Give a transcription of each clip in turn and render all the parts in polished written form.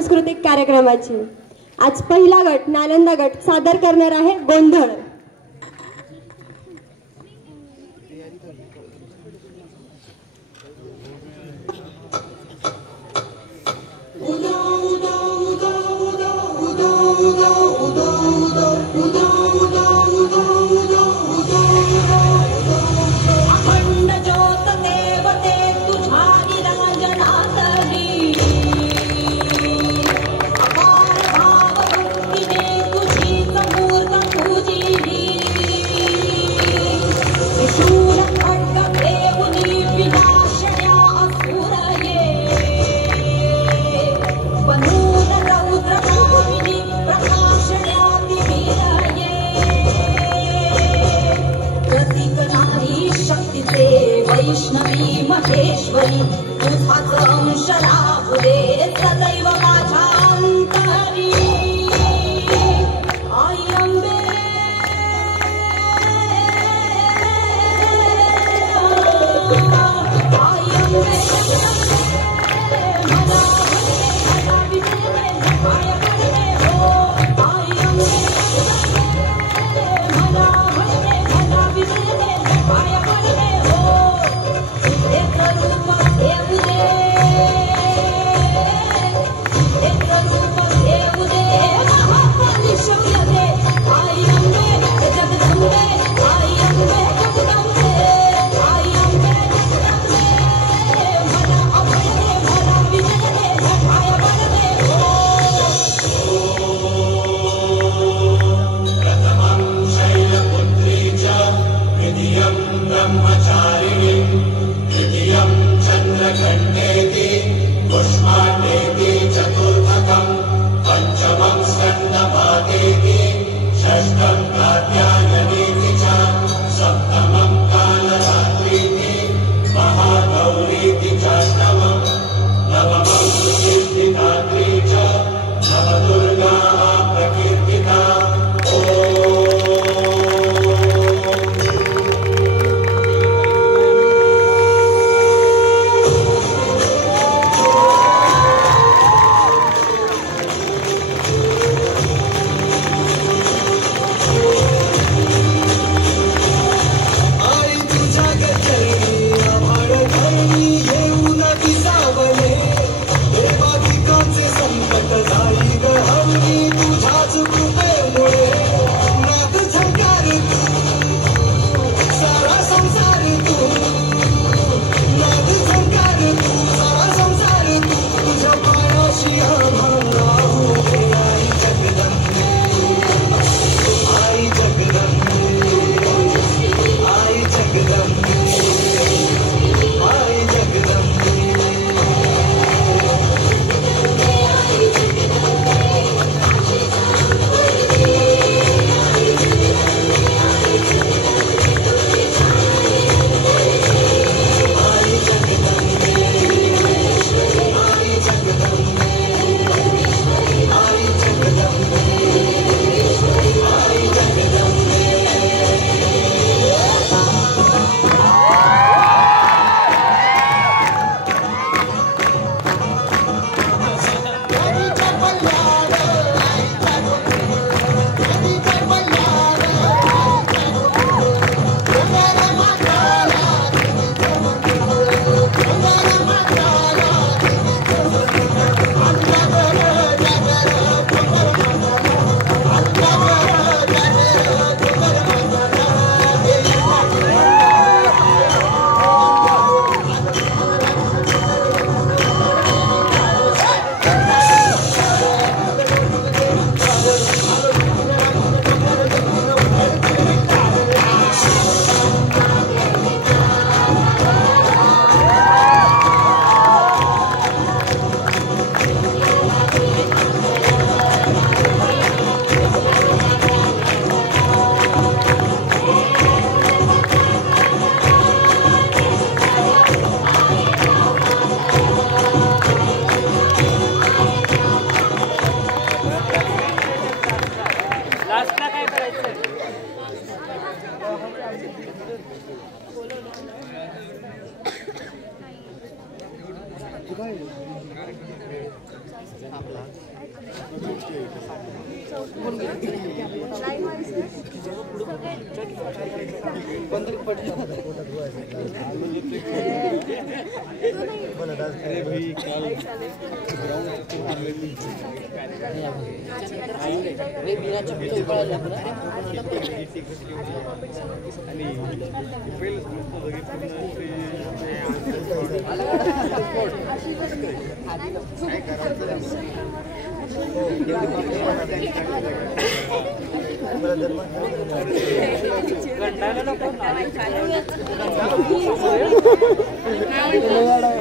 सांस्कृतिक कार्यक्रमाची आज पहिला गट नालंदा गट सादर करणार आहे गोंधळ। वैष्णवी महेश्वरी तुझाच अंश लाभू दे सदैव माझ्या अंतरी। आई अंबे आई अंबे मला विसरे पाया पडले हो। आई अंबे मला विसरे पाया पडले हो। एक रूप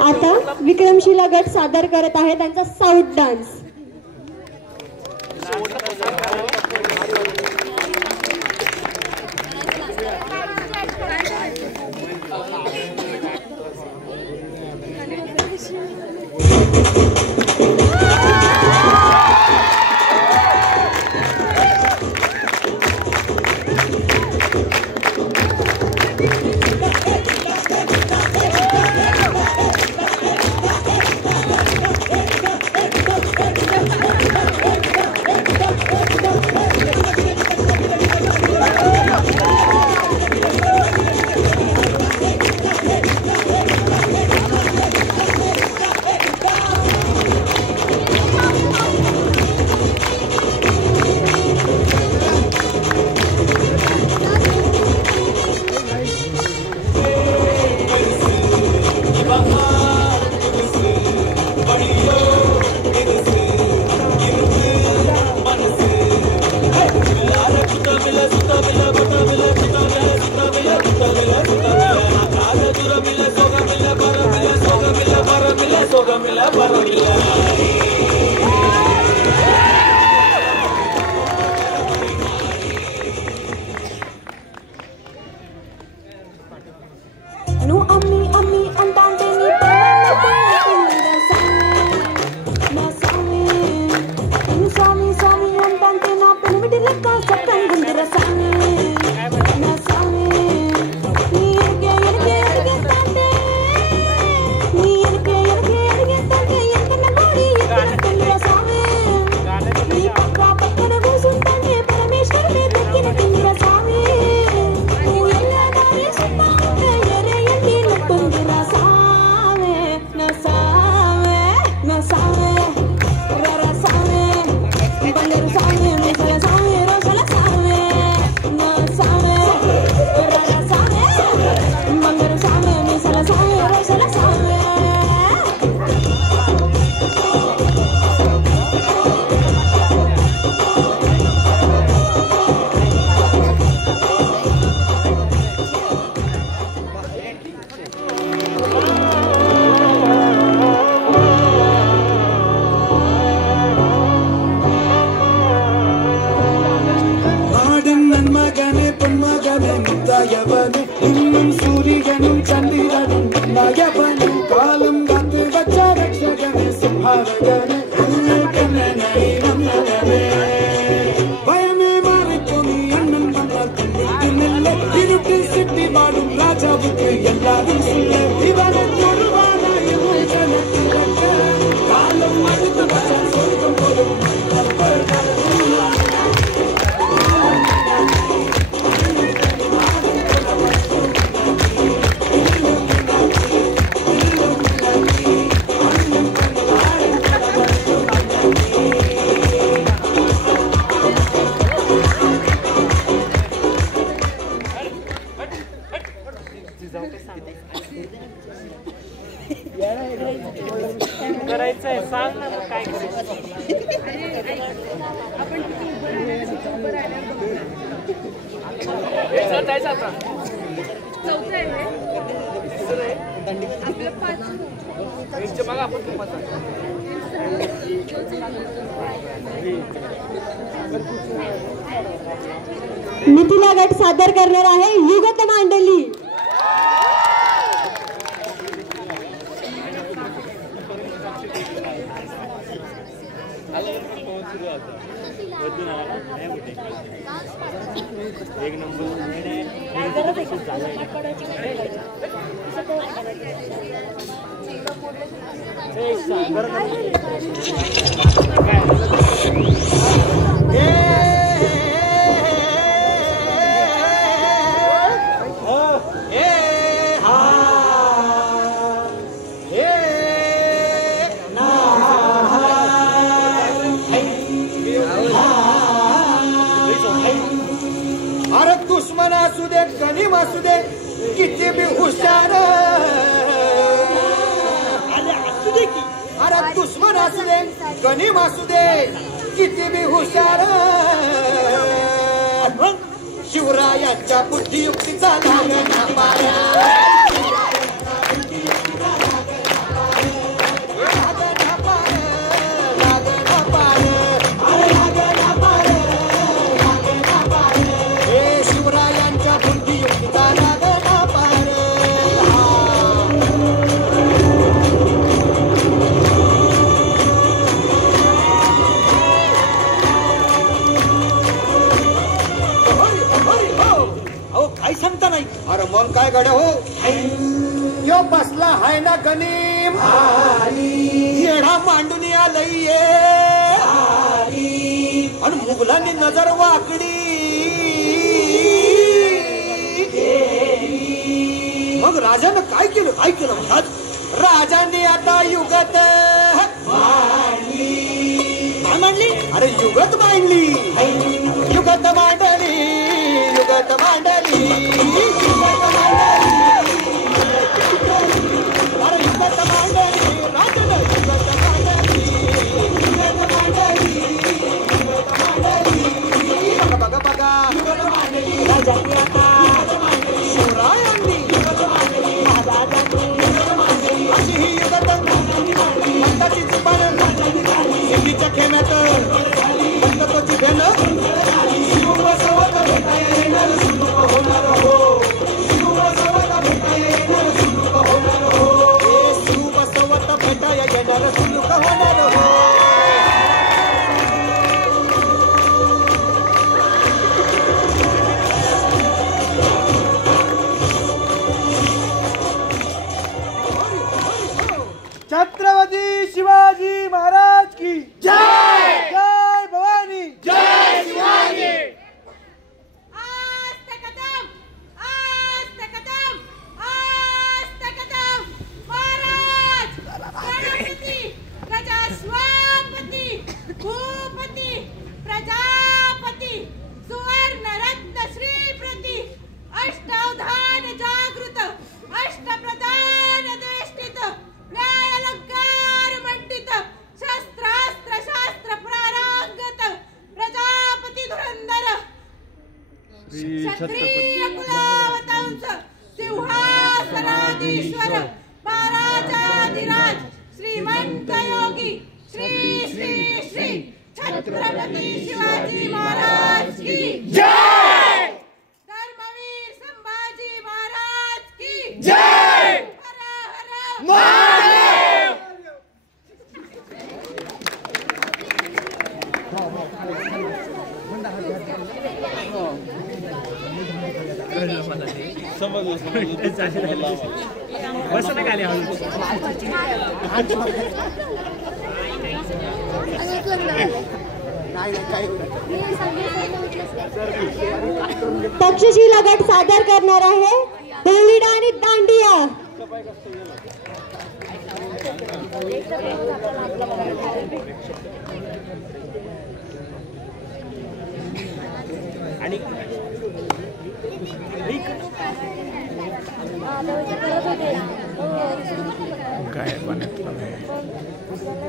आता विक्रमशिला गट सादर करत आहे त्यांचा साऊथ डान्स. मिथिला गट सादर करणार आहे युगत मांडली. एक नंबर अरे दुश्मन असू दे गनीम असू दे किती बी हुशार असू दे की अरे दुश्मन असू दे गनीम असू दे किती बी हुशार शिवरायांच्या बुद्धियुक्तीचा लागणा पाया अरे मग काय गड्या हो यो बसला हाय ना गनीम येडा मांडून आलंय आणि मुघलांनी नजर वाकडी मग राजानं काय केलं राजांनी आता युगत काय मांडली अरे युगत मांडली युगत मांडली युगत मांडली अरे युगत मांडली राजानं युगत मांडली युगत मांडली बघा बघा राजांनी आता शिवरायांनी अशी ही युगत पंताची जुबान सिद्धीच्या खेळण्यात पंततोची भेन शिवबसवत भेटाया येणार सुंदर होणार हो शिवबसवत भेटाया येणार सुंदर होणार हो शिवबसवत भेटाया येणार सुंदर होणार हो छत्रपती शिवाजी महाराज की जय जय भवानी जय शिवाजी आस्ते कदम महाराज गणपती गजस्वापती भूपती प्रजापती सुवर्ण रत्न श्रीप्रती अष्टावधान जागृत अष्टप्रधान देष्टित न्यायालंकार मंडित शस्त्रास्त्र शास्त्र प्रारांगत प्रजापती धुरंधर क्षत्रिय कुलावतांस सिंहासनाधीश्वर महाराजाधिराज श्रीमंत योगी श्री श्री श्री छत्रपती शिवाजी महाराज की जय धर्मवीर संभाजी महाराज की जय हर हर महादेव तक्षशिला गट सादर करणार आहे धुळीडा आणि दांडिया. काय बनत चले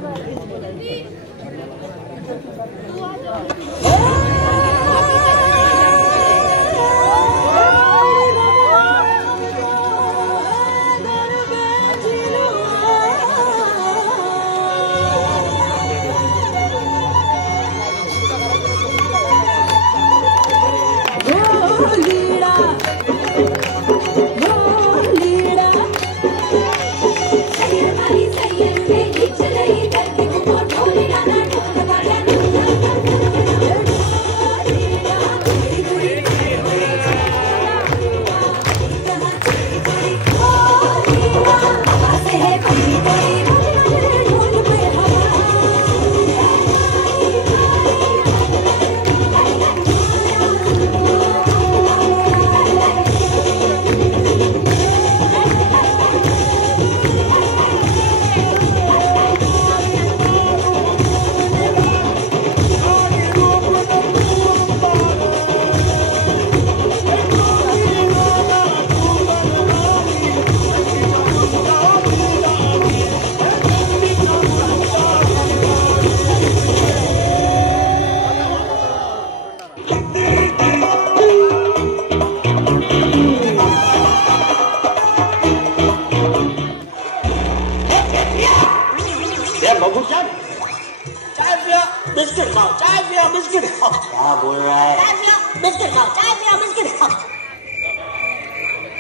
बिस्किट खाओ, चाय पिया, बिस्किट खाओ। क्या बोल रहा है? चाय पिया, बिस्किट खाओ, चाय पिया, बिस्किट खाओ।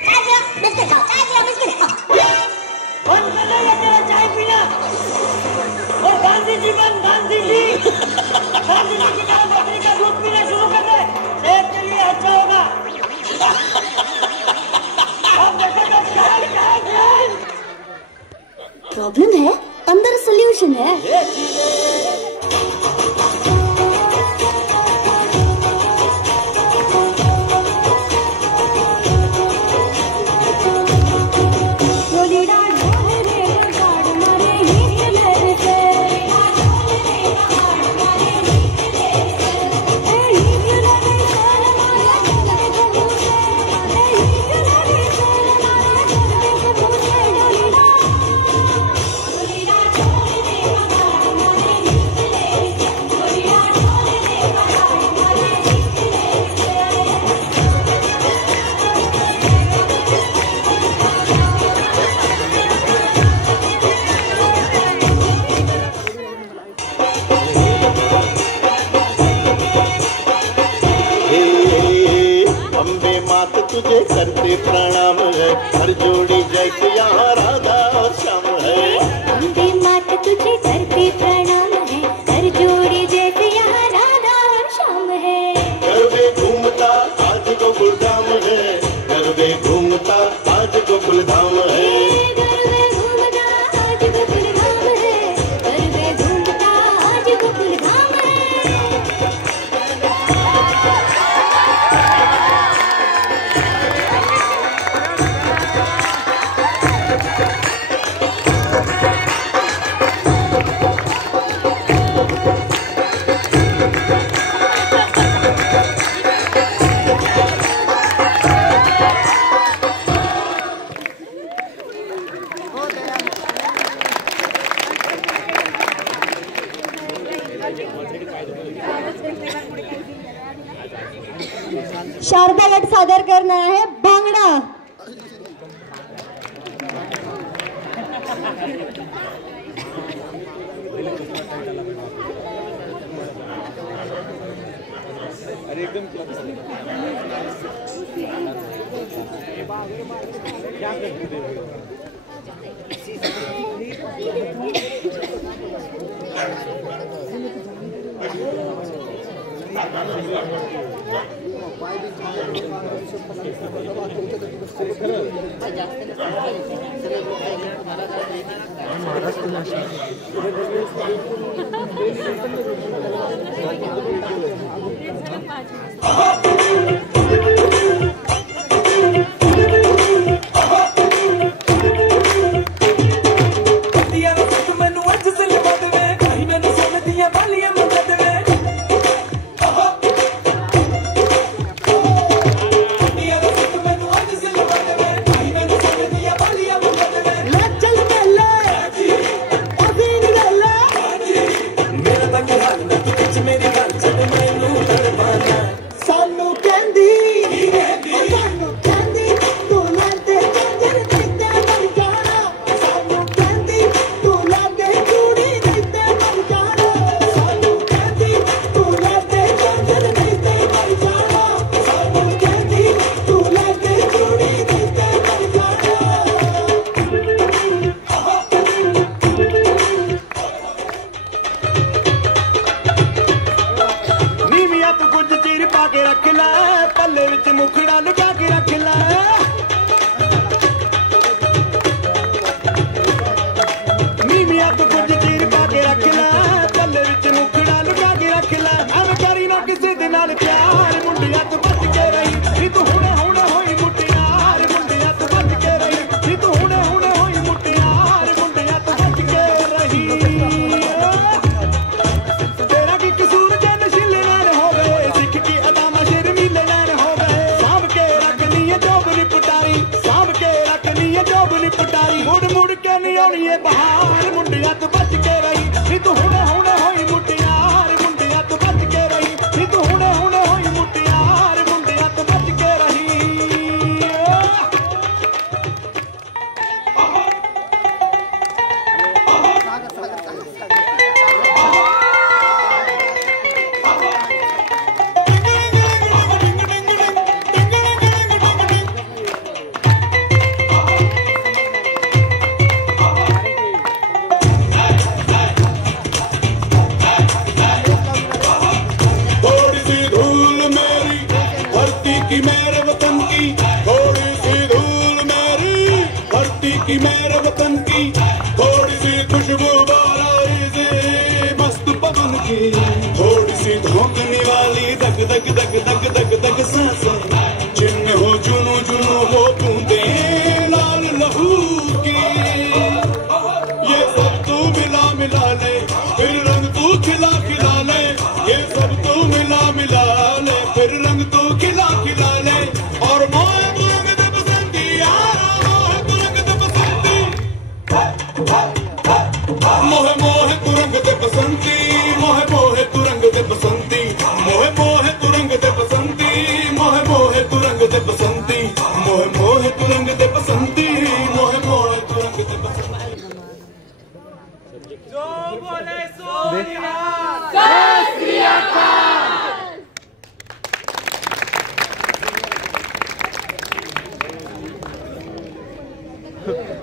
चाय पिया, बिस्किट खाओ, चाय पिया, बिस्किट खाओ। बंद कर दो ये तेरा चाय पीना। और गांधी जी बन, गांधी जी की तरह बकरी का दूध पीना शुरू कर दे, सेहत के लिए अच्छा होगा। अब देखो तो क्या प्रॉब्लम है, अंदर सॉल्यूशन है। तुझे करते प्रणाम है, हर जोड़ी जैसे यहाँ राधा और श्याम है। वंदे मात तुझे करते प्रणाम है, हर जोड़ी जैसे यहाँ राधा और श्याम है। गरबे घूमता आज गोकुल धाम है, गरबे घूमता आज गोकुल धाम है। गरबे घूमता आज गोकुल धाम है, गरबे घूमता आज गोकुल धाम है। शारदा गट सादर करणार आहे भांगडा। की थोड़ी सी धोखने वाली धक धक धक धक धक धक सांसें जिनमें हो जुनू जुनू वो बूंदे लाल लहू की ये सब तू मिला मिला ले फिर रंग तू खिला खिला ले ये सब तू मिला मिला ले फिर रंग तू खिला खिला ले और मोहे तुरंग दे बसंती मोहे तुरंग दे बसंती मोहे मोहे तुरंग दे बसंती मोहे मोहे तुरंग दे बसंती मोहे मोहे तुरंग दे बसंती मोहे मोहे तुरंग दे बसंती मोहे मोहे तुरंग दे बसंती मोहे मोहे तुरंग दे बसंती जो बोले सो निहाल।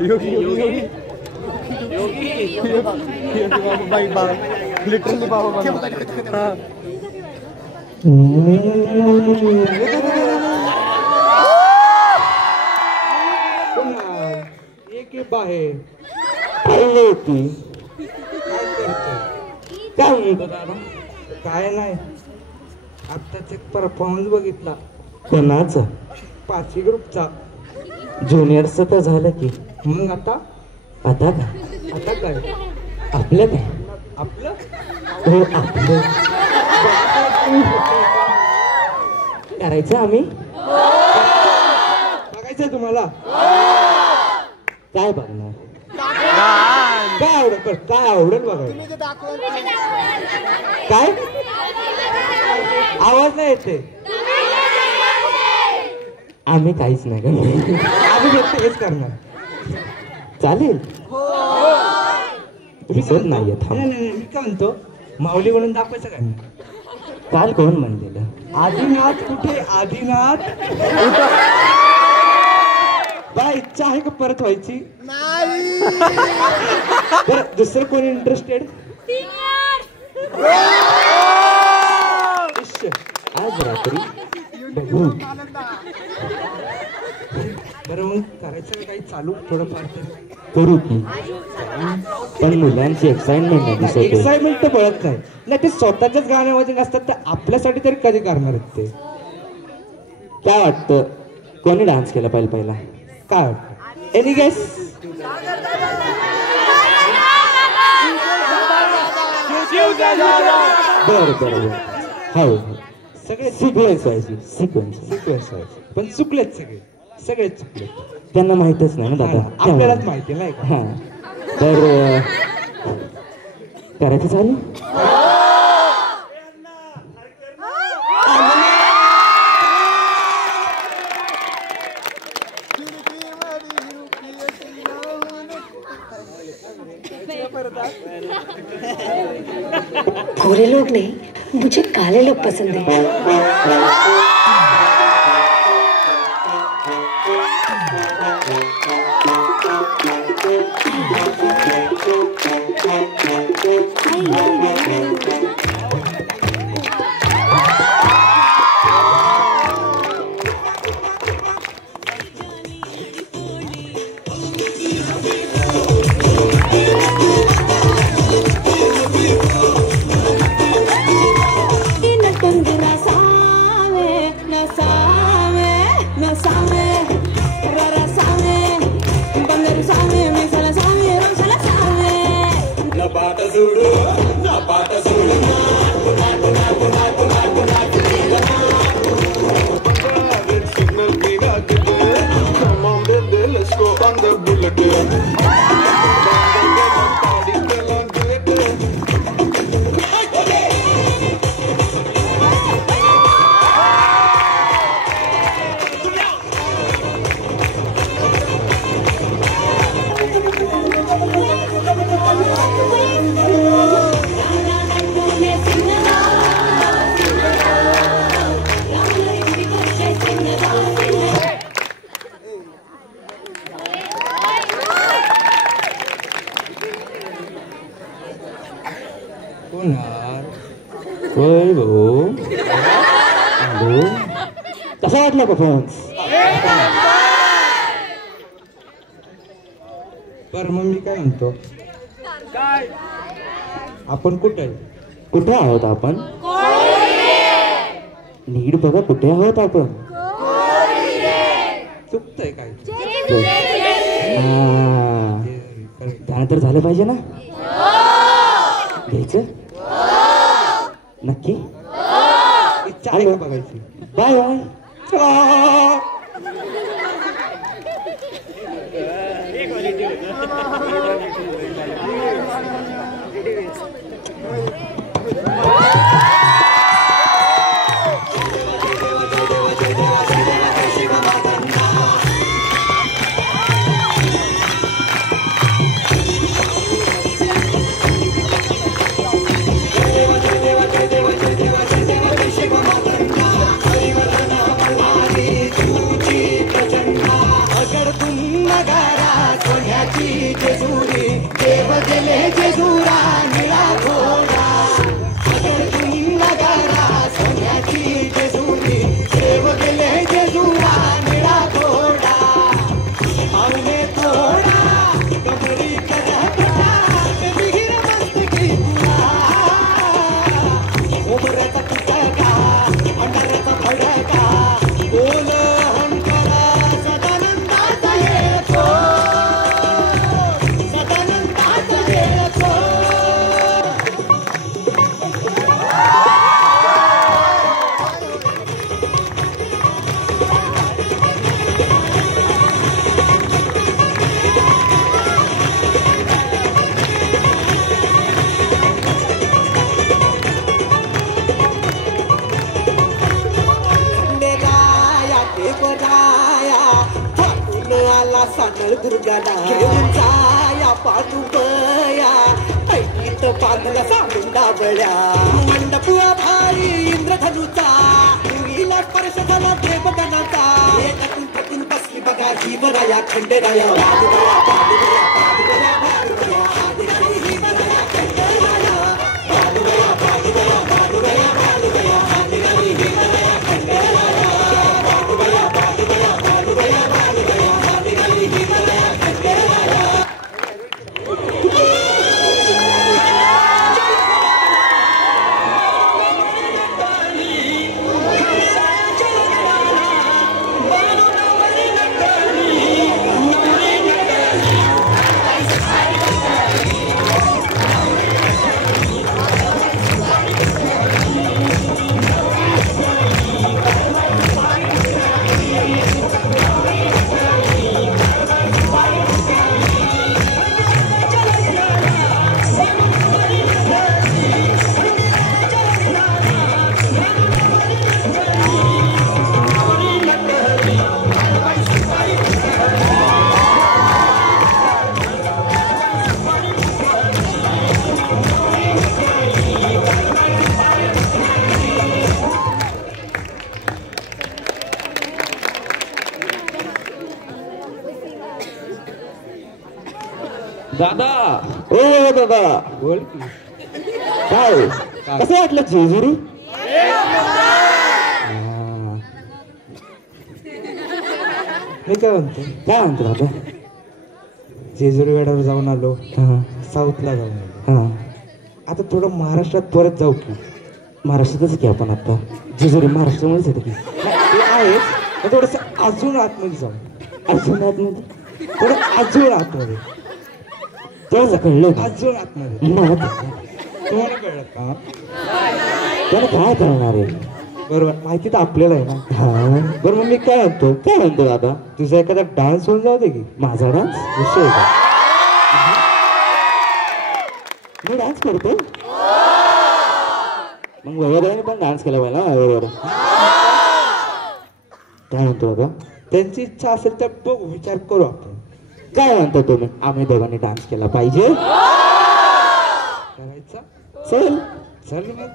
योगी योगी योगी योगी बाबा भाई बाबा लिटरली बाबा हाँ एक बाहेर आले होती काय म्हणतो दादा काय नाही आत्ताच एक परफॉर्मन्स बघितला कोणाचं? पाचवी ग्रुपचा ज्युनियरचं तर झालं की मग आता आता काय? आता काय आपलं काय? आपलं हो आपलं करायचं आम्ही बघायचंय तुम्हाला काय बघणार? काय आवडेल काय आवडेल बघायला काय आवाज नाही येते आम्ही काहीच नाही करणार. आम्ही फक्त हेच करणार चालेल दिसत नाहीये थांब. नाही नाही मी काय म्हणतो माऊली म्हणून दाखवायचं काय काल कोण म्हणलेलं? आदिनाथ कुठे आदिनाथ बाय इच्छा आहे का परत व्हायची बरं दुसरं कोणी इंटरेस्टेड आज रात्री बघू. बरं मग करायचं का काही चालू थोडंफार करू की पण मुलांची एक्साइटमेंट नाही दिसत. एक्साइटमेंट तर बळत नाही ते स्वतःच्याच गाण्यामध्ये नसतात तर आपल्यासाठी तरी कधी करणार आहेत ते काय वाटतं कोणी डान्स केला पाहिजे पहिला? काय वाटतं एनी गेस बरं बरं बरं हो सगळे सिक्वेन्स व्हायची सिक्वेन्स. सिक्वेन्स पण चुकलेत सगळेच चुकलेत त्यांना माहितच नाही ना दादा. आपल्यालाच माहिती नाही का हा तर करायचं चालू. गोरे लोग नहीं मुझे काले लोग पसंद है। कसा वाटला परफॉर्मन्स? पर मग मी काय म्हणतो काय आपण कुठे आहे कुठे आहोत आपण? नीट बघा, कुठे आहोत आपण? चुकतंय काय? त्यानंतर झालं पाहिजे ना? घ्यायचं नक्की? इच्छा आहे का बघायची? Bye bye. देव गेले जेजुरा निळा घोडा, अगर तुम्ही नगारा सोन्याची जेजुरी. देव गेले जेजुरा निळा घोडा, पावले थोडा कमरी करा विहीर मस्तकी तुला. उमऱ्याचा तुटका अंधाराचा फडका बोल हंकारा सदानंदाचा येतो. सानळ दुर्गाला घेऊन जाया पादुकया, ऐकीत बांधला सांगून डाबळ्या. मंडपुआ भारी इंद्रधनुचा, देवीला स्पर्श झाला देवगणाचा. एकातून पटून बसली बघा जीवराया खंडेराया. पादुकया पादुकया पादुकया पादुकया आदिराई हिमराया खंडेराया. पादुकया पादुकया पादुकया पादुकया आदिराई हिमराया खंडेराया. पादुकया पादुकया पादुकया पादुकया आदिराई हिमराया खंडेराया. दादा, ओ दादा, बोल की. काय कसं वाटलं जेजुरी? हे काय म्हणतो? काय म्हणतो दादा? जेजुरी वेडावर जाऊन आलो, साऊथला जाऊन आलो. आता थोडं महाराष्ट्रात परत जाऊ की. महाराष्ट्रातच की आपण आता. जेजुरी महाराष्ट्रामध्येच येतं की. ते आहेच, थोडस अजून आतमध्ये जाऊ. अजून आतमध्ये? थोडं अजून आतमध्ये. तेव्हा कळलं का? अजून आतमध्ये. तुम्हाला कळलं का? त्याला काय करणार आहे? बरोबर, माहिती तर आपल्याला आहे ना. बरं मग मी काय म्हणतो दादा? तुझा एखादा डान्स होऊन जाऊ दे की. माझा डान्स विषय का? मी डान्स करतो. मग वगैरे पण डान्स केला पाहिजे ना बरोबर. काय म्हणतो दादा? त्यांची इच्छा असेल तर बघू, विचार करू आपण. काय म्हणतो तुम्ही? आम्ही दोघांनी डान्स केला पाहिजे. करायचा? चल चल मग.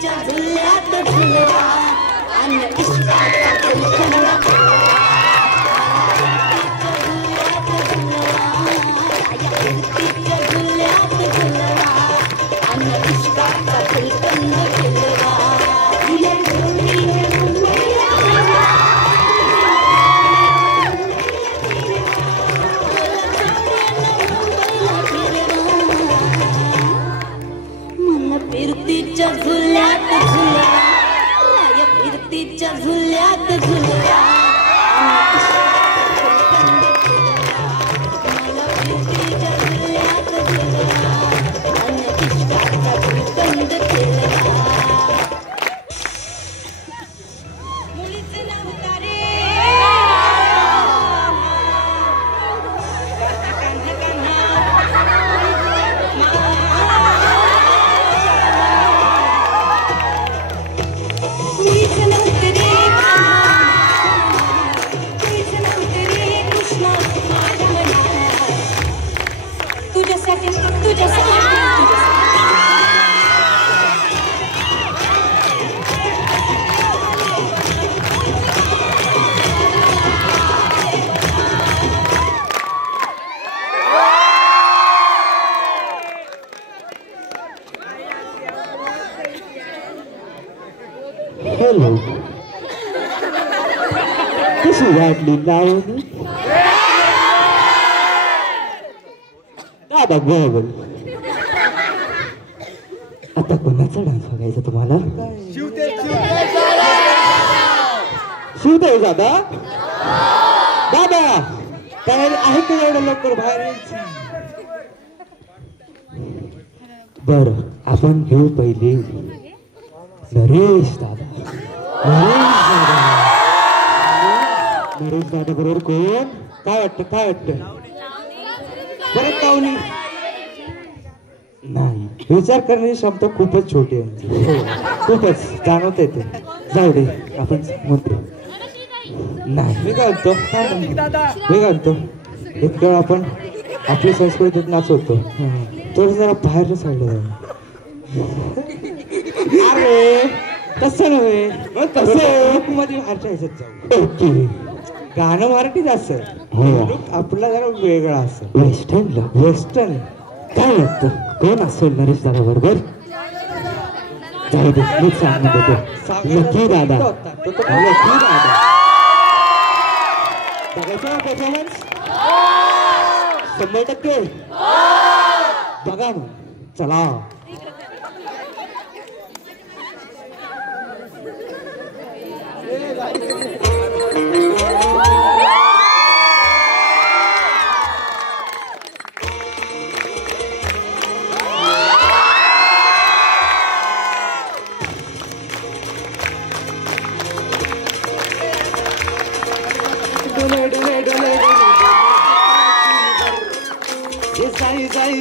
फिरतीच्या झुल्यात झुलवा आणि इश्काचा फुलकंद फिरतीच्या झुल्यात झुलवा आणि इश्काचा फुलकंद फिरवा फिरतीच्या झुल्यात झुलवा राया फिरतीच्या झुल्यात झुलवा मला फिरतीच्या झुल्यात झुलवा आणि इश्काचा फुलकंद फिरवा मुलीचं नाव तारे Hello. कशी वाटली लावणी दादा गोगल आता कोणाचा डान्स बघायचा तुम्हाला शिवदेव दादा दादा तयारी आहे का एवढं लवकर बाहेर यायची बर आपण घेऊ पहिले नरेश दादा नरेश दादा बरोबर कोण काय वाटतं परत पाहुणी नाही विचार करण्याची क्षमता खूपच छोटी आहे खूपच जाणवत येते जाऊ दे आपण म्हणतो नाही मी काय म्हणतो एक वेळ आपण आपली संस्कृतीत नाचवतो थोडं जरा बाहेर साईडला जाऊ अरे तसं नव्हे तसं मध्ये बाहेरच्या ह्याच्यात जाऊ ओके गाणं मराठीच असं आपला जरा वेगळा असं वेस्टर्न काय वाटतं कोण असेल नरेश दादा बरोबर जाऊ दे मीच सांगत होतो लकी दादा बघायचं परफॉर्मन्स 100% बघा मग चला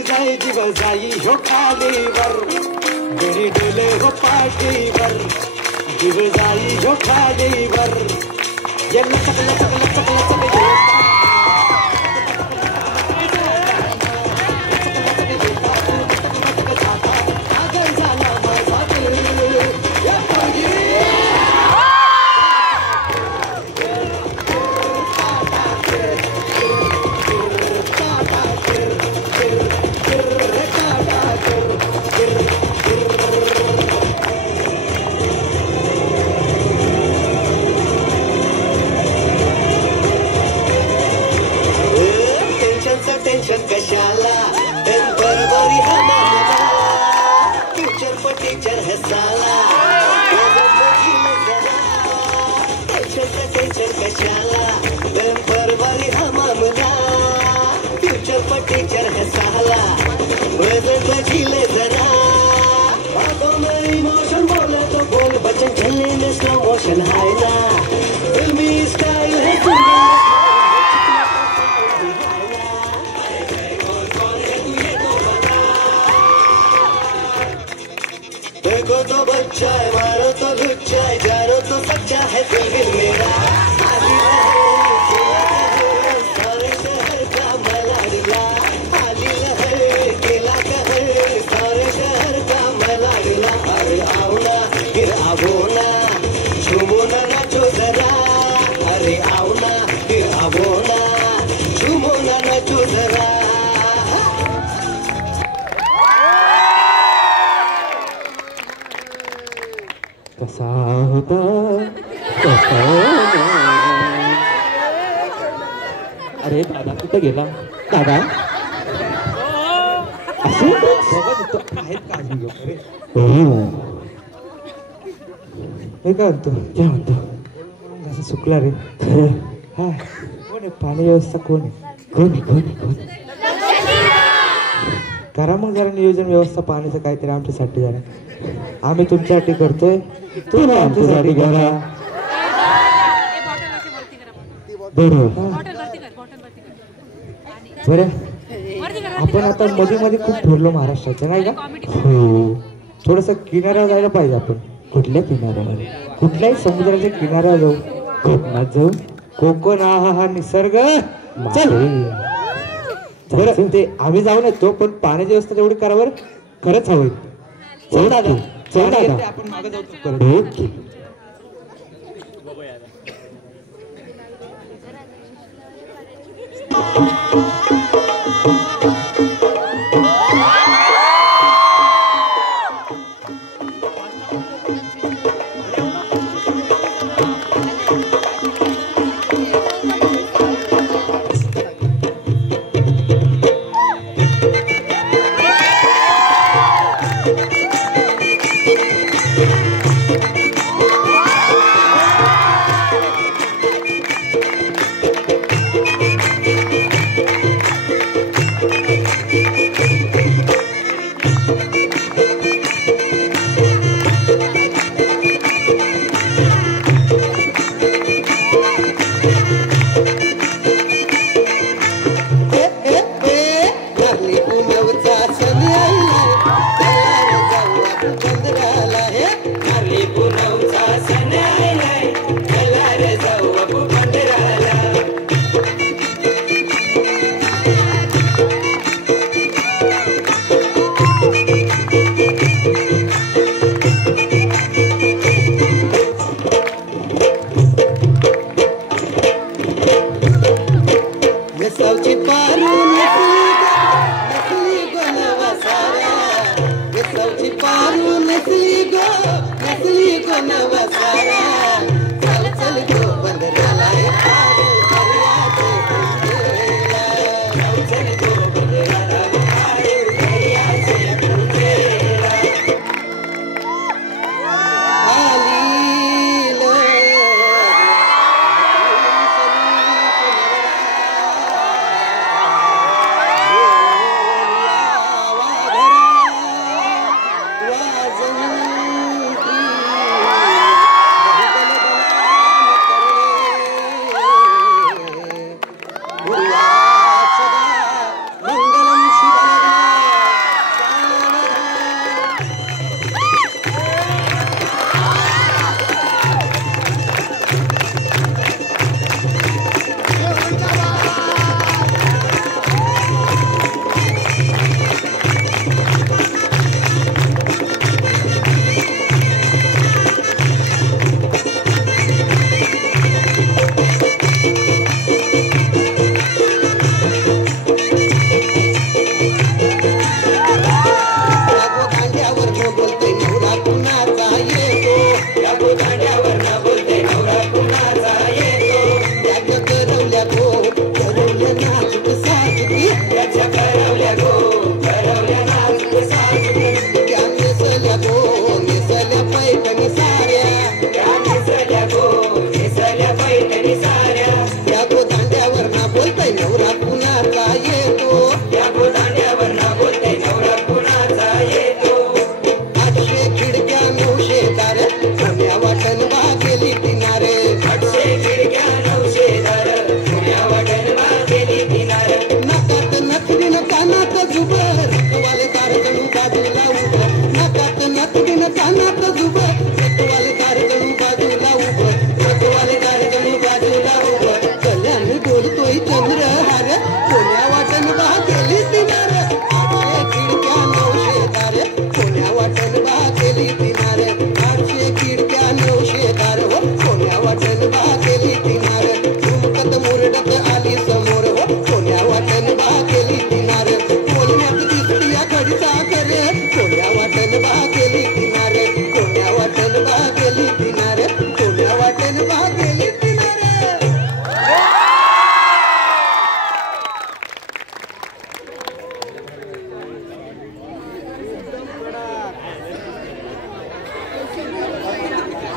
जाई जीव जाई हो खालीवर गरी डोले हो पाठीवर जीव जाई हो खालीवर ये लचक लचक लचक लचक टेंशन कशाला टेम्पररी हमारा फ्यूचर पर टीचर है साला टेंशन कशाला टेम्पररी हमारा फ्यूचर पर टीचर है साला प्रेजेंट झीले जरा बातों में इमोशन बोले तो बोल बचन चलने में स्लो मोशन है ना फिल्मी स्टाइल है देखो तो बच्चा है मारो तो लुच्चा है जानो तो सच्चा है दिल मेरा सारे शहर का मलाडला आली लहर केला कहर सारे शहर का मलाडला अरे आओ ना आवो ना झूमो ना नाचो जरा अरे आओ ना फिर आवो ना झूमो ना नाचो जरा कसा होता कसा अरे दादा कुठे गेला दादा असं बघत होतो आहेत का अजून लोक रे हे काय म्हणतो काय म्हणतो असं सुकला रे हा कोण आहे पाणी व्यवस्था कोण आहे कोण करा मग जरा नियोजन व्यवस्था पाण्याचं काहीतरी आमच्यासाठी जरा आम्ही तुमच्यासाठी करतोय तुम्ही आमच्यासाठी करा बरोबर बरं आपण आता मध्ये मध्ये खूप फिरलो महाराष्ट्राच्या नाही का हो थोडस किनाऱ्यावर जायला पाहिजे आपण कुठल्या किनाऱ्यावर कुठल्याही समुद्राच्या किनाऱ्यावर जाऊ कोकणात जाऊ कोकण हा निसर्ग चल बरं ते आम्ही जाऊन येतो पण पाण्याची व्यवस्था तेवढी करावर खरंच हवं चल दादा चल दादा आपण मागे जाऊ ओके चंद्राला हे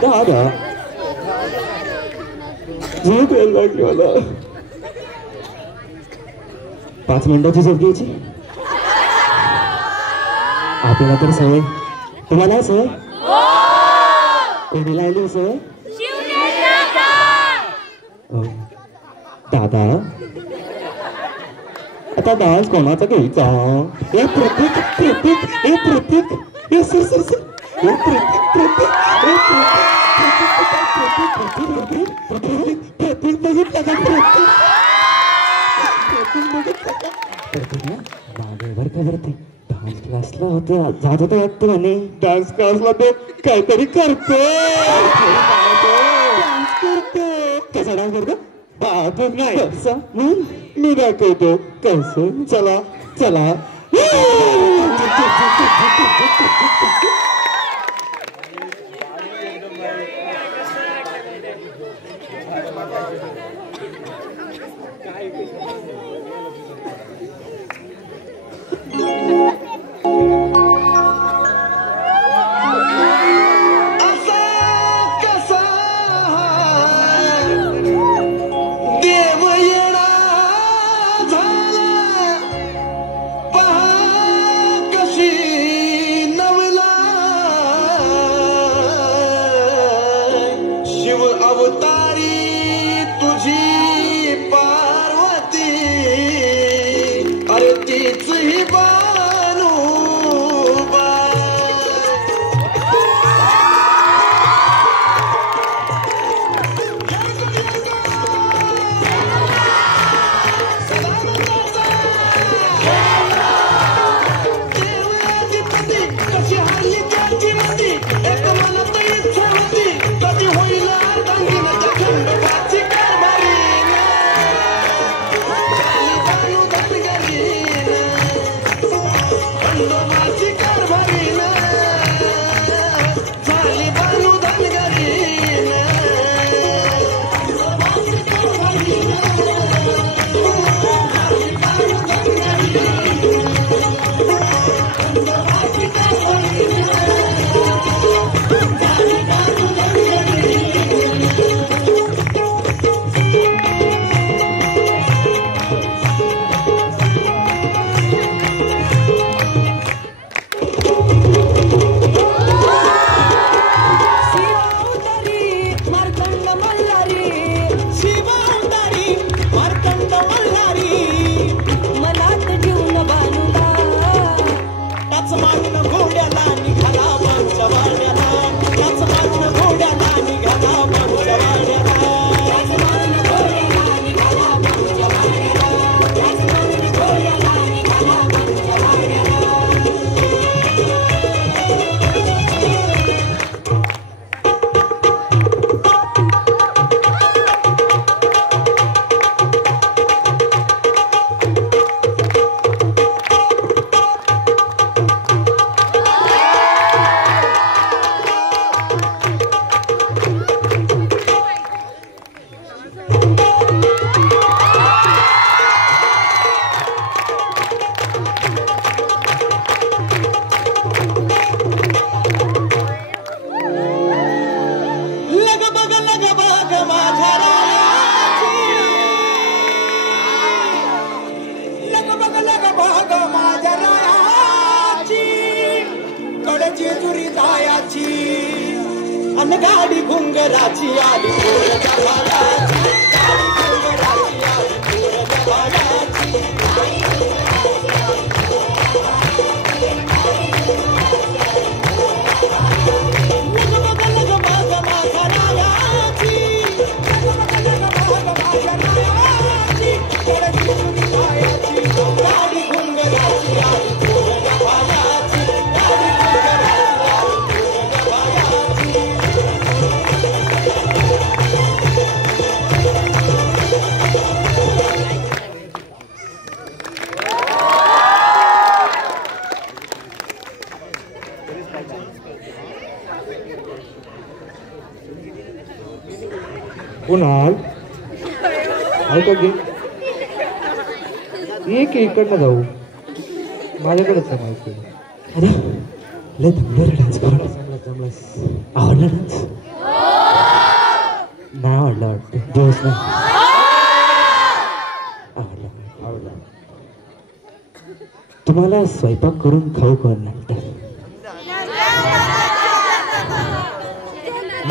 दादा झोप यायला लागली मला 5 मिनिटाची झोप घ्यायची आपल्याला तर सवय तुम्हाला सवय कोणीला आली सवय दादा आता डान्स कोणाचा घ्यायचा हे प्रतीक हे सर हे प्रतीक बघितलं का मागेवर का वरती डान्स क्लासला होतं जात होतं वाटतं म्हणे डान्स क्लासला तो काहीतरी करतो कसा डान्स करतो बाबू नाही कसा मी दाखवतो कसं चला चला गाडी घुंगराची आली कुणाल ऐका की एक इकडनं जाऊ माझ्याकडेच आहे माहिती. अरे लय दमदार डान्स करा. जमलास आवडला डान्स नाही आवडलं वाटतं दिवस नाही आवडला. तुम्हाला स्वयंपाक करून खाऊ कोण लागतं?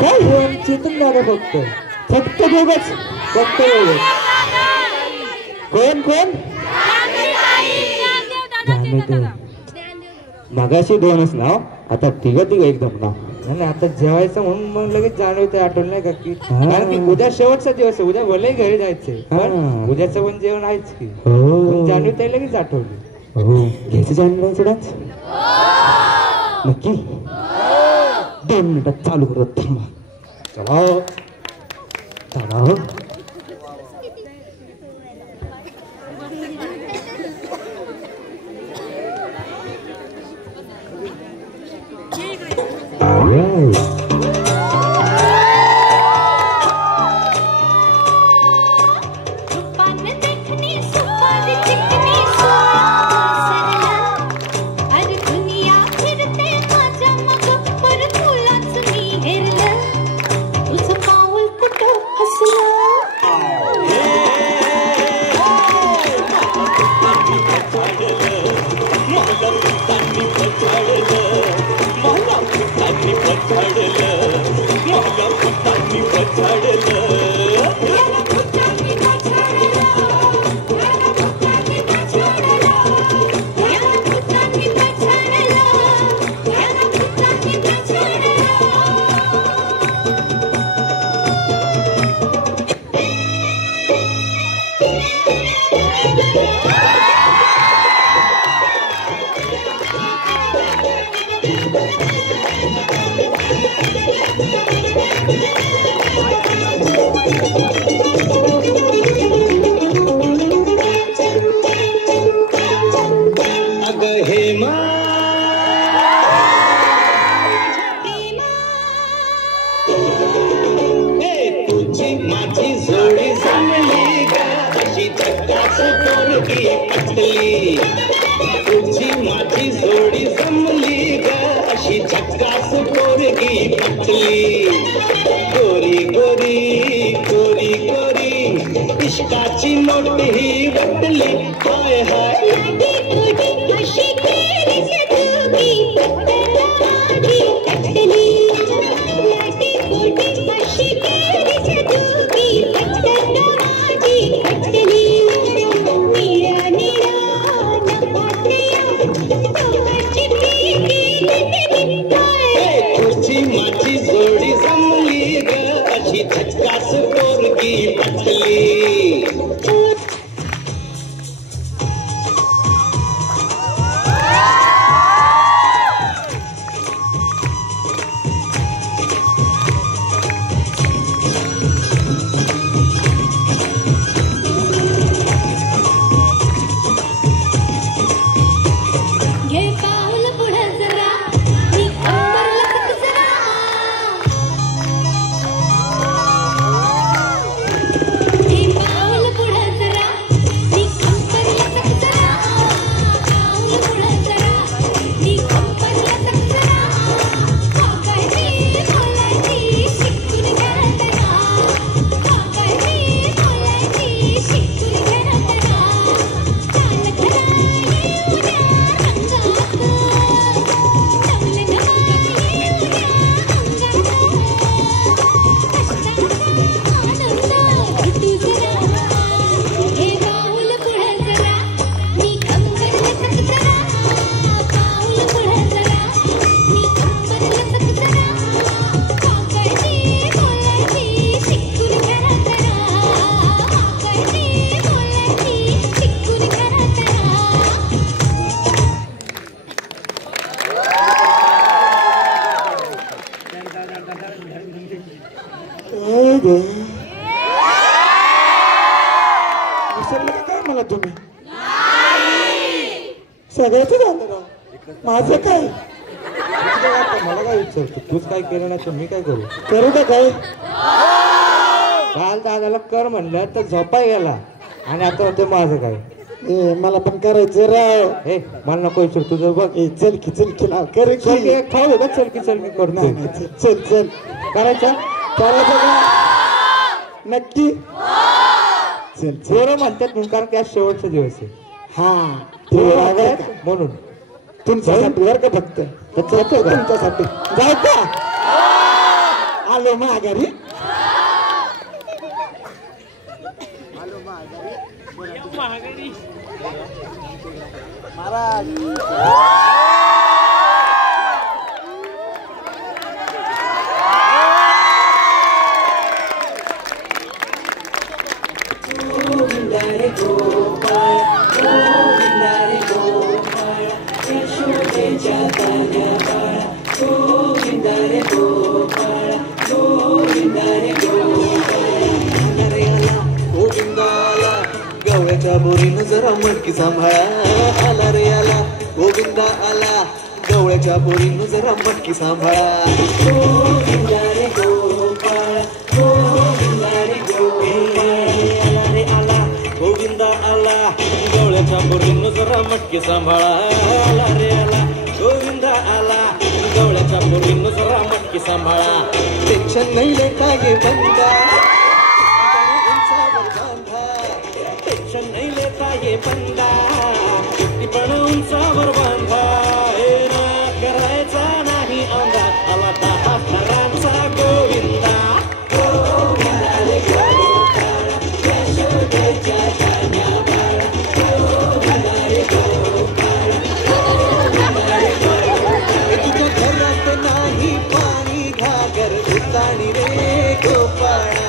काय चेतन दादा फक्त दोघच कोण मगाशी दोनच नाव आता तिघ एकदम नाव. नाही आता जेवायचं म्हणून मग लगेच जाणवते आठवण नाही का की कारण की उद्या शेवटचा दिवस आहे. उद्या भले घरी जायचंय पण उद्याचं पण जेवण आहेच की जाणवते लगेच आठवली. हो घ्यायचं जाणवायचं डान्स नक्की 2 मिनिटात चालू करत थांबा. चला मला तुम्ही सगळ्याच झालं माझं काय मला काय विचारतो तूच काय केलं ना तर मी काय करू का काय काल दादाला कर म्हणलं तर झोपाय गेला आणि आता होतं माझं काय मला पण करायचं राव हे मला नको विचार तुझं बघ चल की लाव कर खाऊ बघ चल की करतो चल करायचं का नक्की चल पोरं म्हणतात म्हणून, कारण की आज शेवटचा दिवस आहे. हा म्हणून तुमच्यासाठी वर का फक्त तुमच्यासाठी जाऊ का आलो माघारी. गवळ्याच्या बोरीनं जरा मटकी सांभाळा. आला रे आला गोविंदा आला, गवळ्याच्या बोरीनं जरा मटकी सांभाळा. गोविंदा रे गोपाळ, गोविंदा रे गोपाळ. आला रे आला गोविंदा आला, गवळ्याच्या बोरीनं जरा मटकी सांभाळा. आला रे आला गोविंदा आला, गवळ्याच्या बोरीनं जरा मटकी सांभाळा. टेन्शन नाही लेखा गे बंदा, टेन्शन नहीं लेता ये बंदा, पण उंचावर बांधा. ना करायचा नाही आंधा, आला 10 थरांचा गोविंदा. गोविंदा रे गोपाळ, यशोदेच्या जाण्या बाळा. गोविंदा रे गोपाळ, गोविंदा रे गोपाळ. तुझ्या घरात नाही पाणी घागर उताणी रे गोपाळा.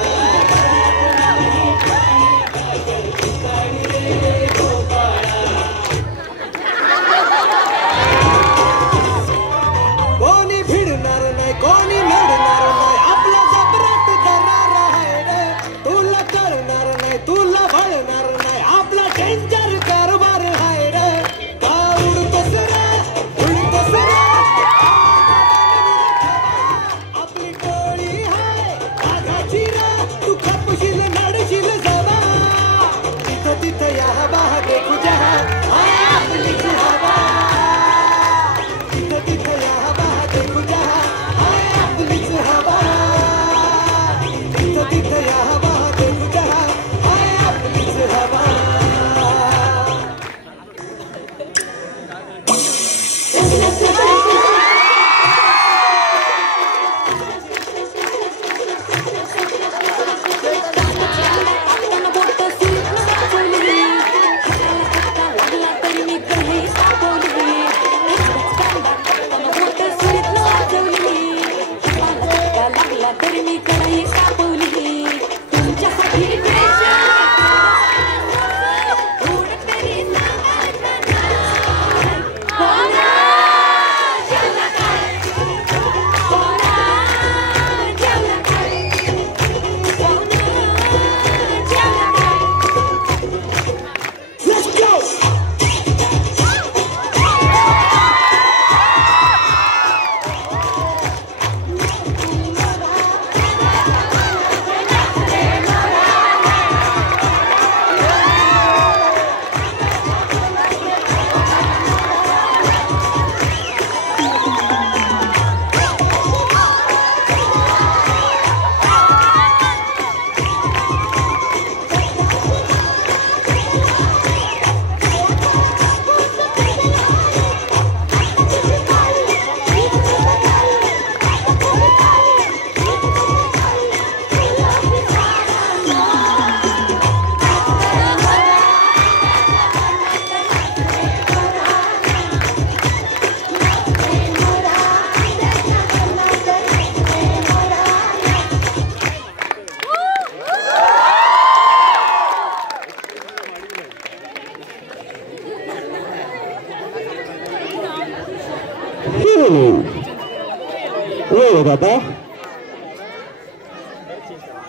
दादा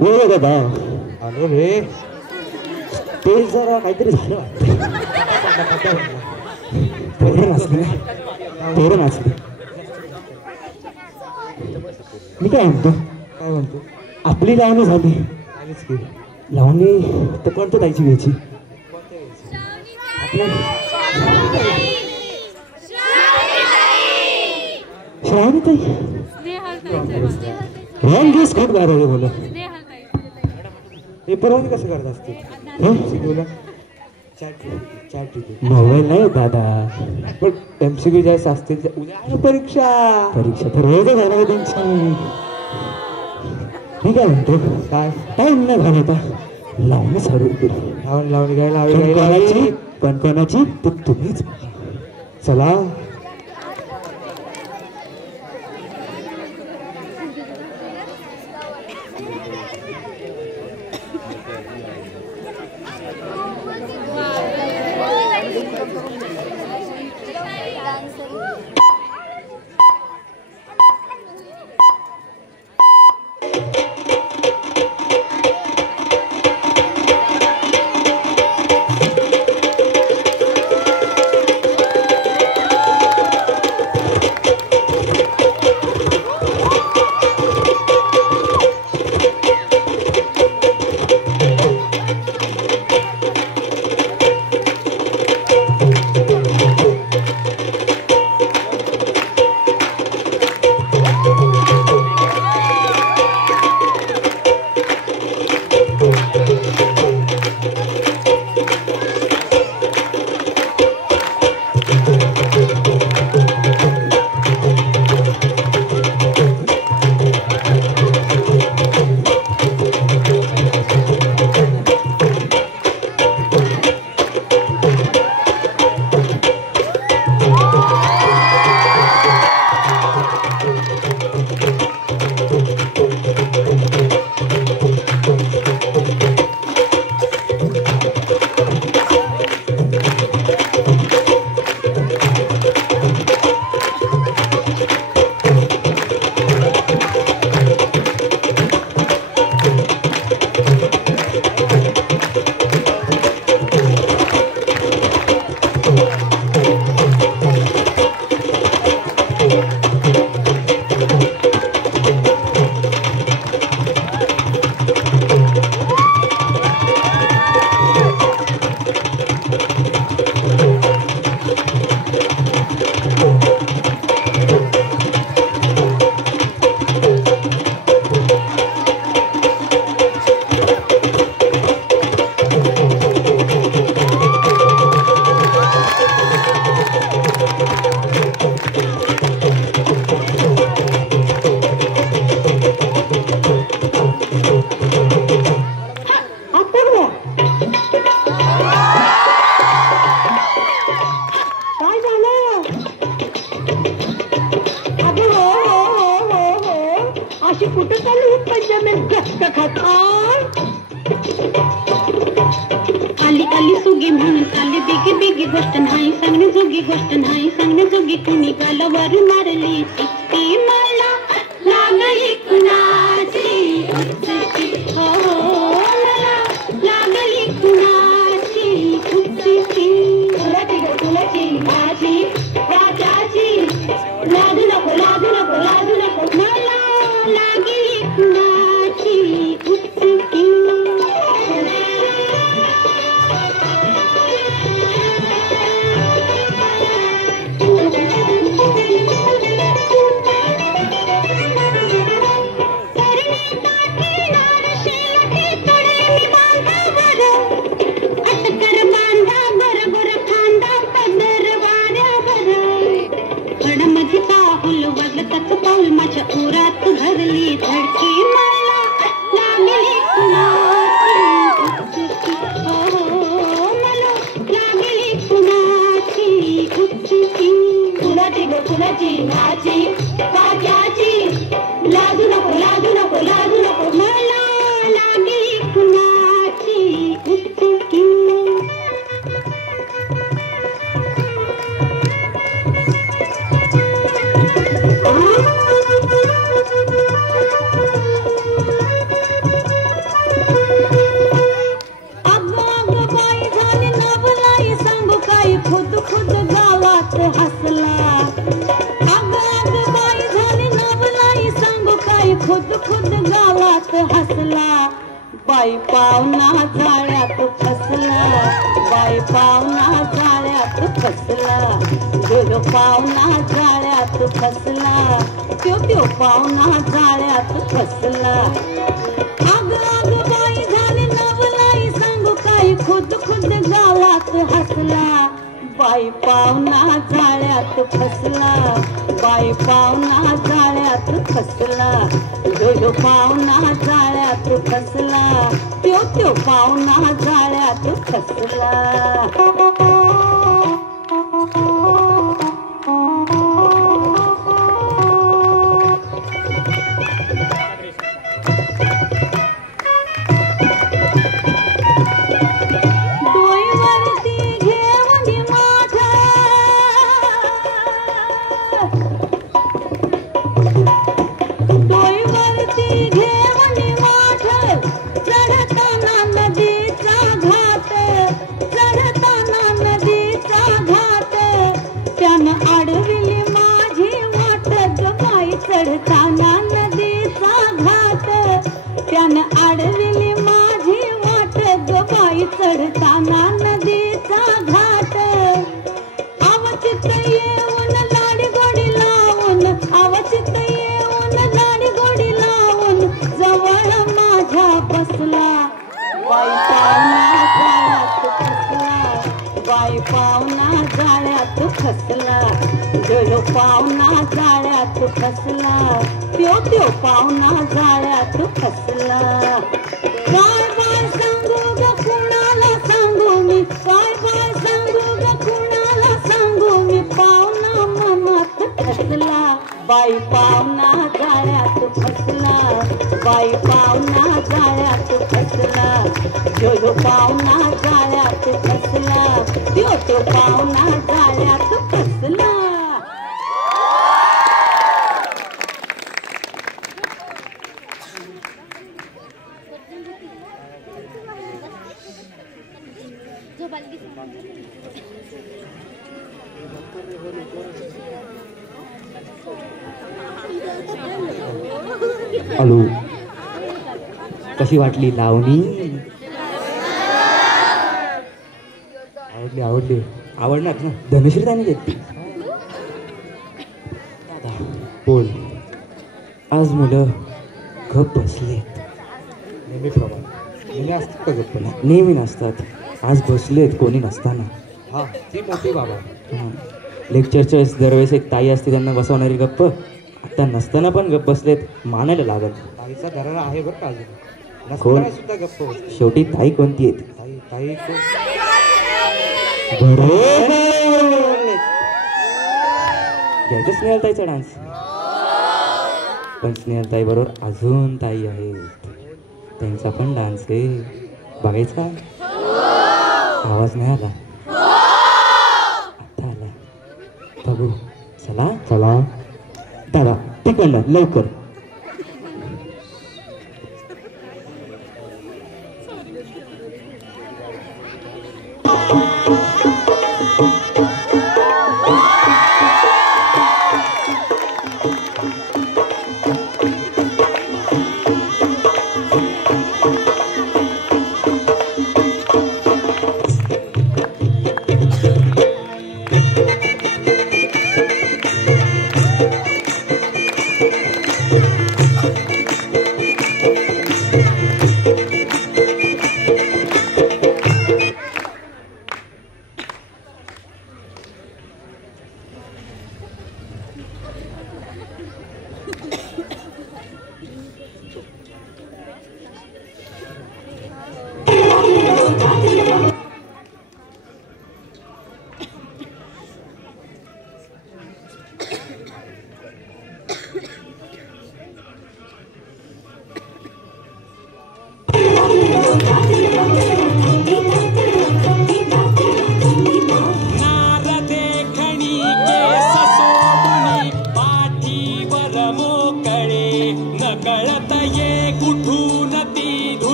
ओ दादा आलो रे. ते जरा काहीतरी झालं पोरं नाचले. मी काय म्हणतो आपली लावणी झाली. लावणी तर कोणत्या ताईची घ्यायची? श्रावणी ताई. रॉंग गेस खूप गार बोला. हे परवाने कसं करत असते MCQ ला चॅट मोबाईल नाही दादा पण MCQ जास्त असतील तर उद्या आहे ना परीक्षा तर रोज झाला त्यांची मी काय म्हणतो काय टाइम नाही घालवता लावून सारू लावून घ्यायला पण कोणाची तुम्हीच चला बाई पावना जाळ्यात फसला, बाई पावना जाळ्यात फसला, जो पावना जाळ्यात फसला, त्यो पावना जाळ्यात फसला. अग अग बाई झाली ना बाई पाहुणा जाळ्यात फसला, बाई पाहुणा जाळ्यात फसला, जो पाहुणा जाळ्यात फसला, त्यो पाहुणा जाळ्यात फसला. चढताना नदीचा घाट, त्यानं आडविली माझी वाट ग बाई चढताना नदीचा घाट. अवचित येऊन लाडी गोडी लावून, अवचित येऊन लाडी गोडी लावून जवळ माझ्या बसला. बाई पाहुणा जाळ्यात फसला, बाई पाहुणा जाळ्यात फसला, जो पाहुणा जाळ्यात फसला, त्यो पाहुणा जाळ्यात फसला. काय बाय सांगू ग कुणाला सांगू मी, काय बाय सांगू ग कुणाला सांगू मी, पाहुणा मनात फसला. बाई पाहुणा जाळ्यात फसला, बाई पाहुणा जाळ्यात फसला, जो पाहुणा जाळ्यात फसला, त्यो पाहुणा जाळ्यात फसला. हॅलो, कशी वाटली लावणी? आवडली आवडली आवडणार ना, धनुश्री त्याने घेतली. बोल, आज मुलं गप्प बसलेत. नेहमी असतात का गप्प? नेहमी नसतात, आज बसलेत कोणी नसताना. हा ती मोठी बाबा. लेक्चरच्या वेळेस दरवेळेस एक ताई असते त्यांना बसवणारी गप्प, आता नसताना पण गप्प बसलेत, मानायला लागल. ताईचा घराणा आहे बरं का अजून, कोण? नसताना सुद्धा गप्प बसते. शेवटी ताई कोणती येते? ताई ताई कोण? बरोबर घ्यायचं स्नेहलताईचा डान्स. पण स्नेहलताई बरोबर अजून ताई आहेत, त्यांचा पण डान्स आहे, बघायचा? आवाज नाही आला, आता आला, बघू. चला चला दादा तिकडनं लवकर.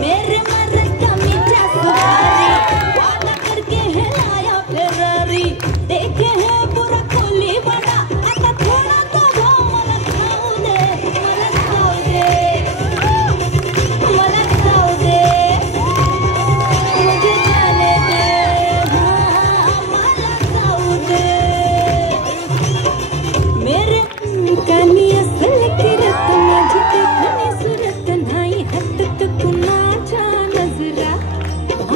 मेरे मर्द का मीठा सुहारी, वाला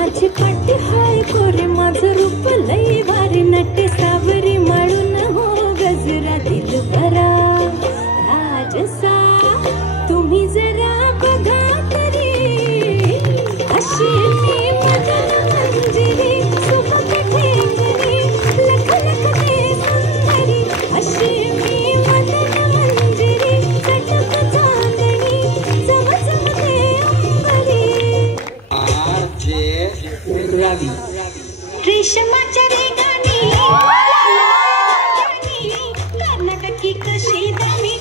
माझी पाटी हाय कोरे माझं रूप लई भारी नटे सावरी माळून हो गजरा दिल बरा राजसा तुम्ही जरा बघा तरी अशी मी मदन मंजिरी सुबक ठेंगरी लख लख दे सुंदरी अशी मी मदन मंजिरी चटक चांदणी चमचम दे अंबरी रेशमाच्या रेगानी कर्नाटकी कशी दामी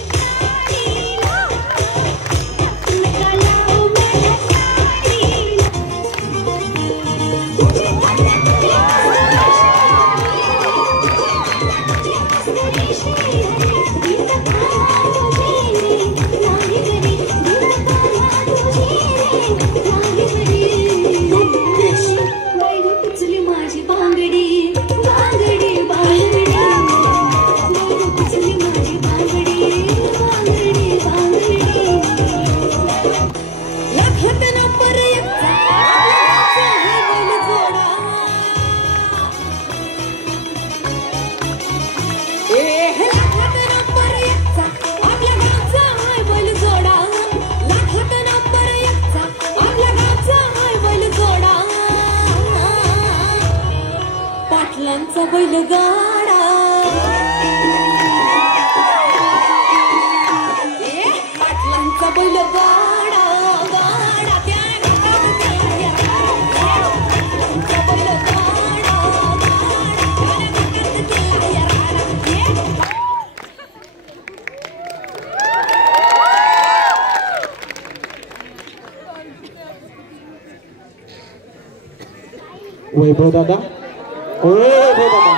माझी बांगडी बांगडी बांगडी माझी बांगडी बांगडी बांगडी लखत नंबर पाटलांचा बैलगाडा पाटलांचा बैलगाडा गाडा त्या वैभव दादा ओ वैभव दादा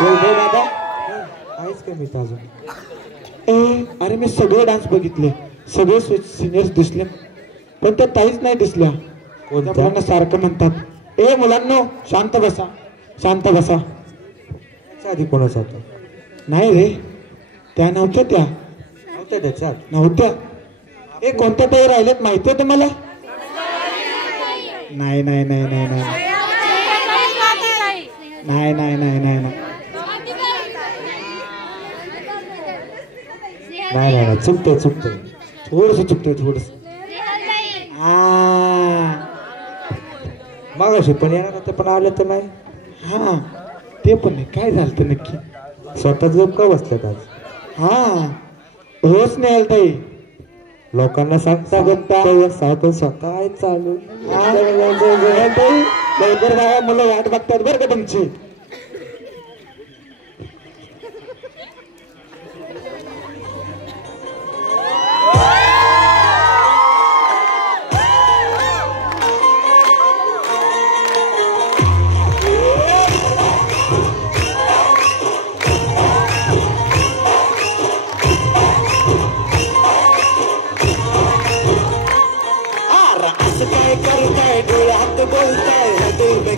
वैभव दादा आहेच का मी अजून अरे मी सगळे डान्स बघितले सगळे सिनियर्स दिसले पण त्या ताईच नाही दिसल्या कोणत्या सारखं म्हणतात ए मुलांनो शांत बसा शांत बसा आधी कोणाचा होता नाही रे त्या नव्हत्या त्याच्यात नव्हत्या ए कोणत्या ताई राहिलेत माहिती आहे तुम्हाला नाही नाही नाही नाही नाही नाही नाही नाही नाही नाही नाही चुकतंय थोडस चुकतंय थोडस मागाशी पण येणार होतं पण आलं तर नाही हा ते पण नाही काय झालं तर नक्की स्वतः झोप का बसल्यात आज हा होच नाही आलं ताई लोकांना सांगता बघता स्वतः चालू लवकर जावा मुलं वाट बघतात बरं का तुमची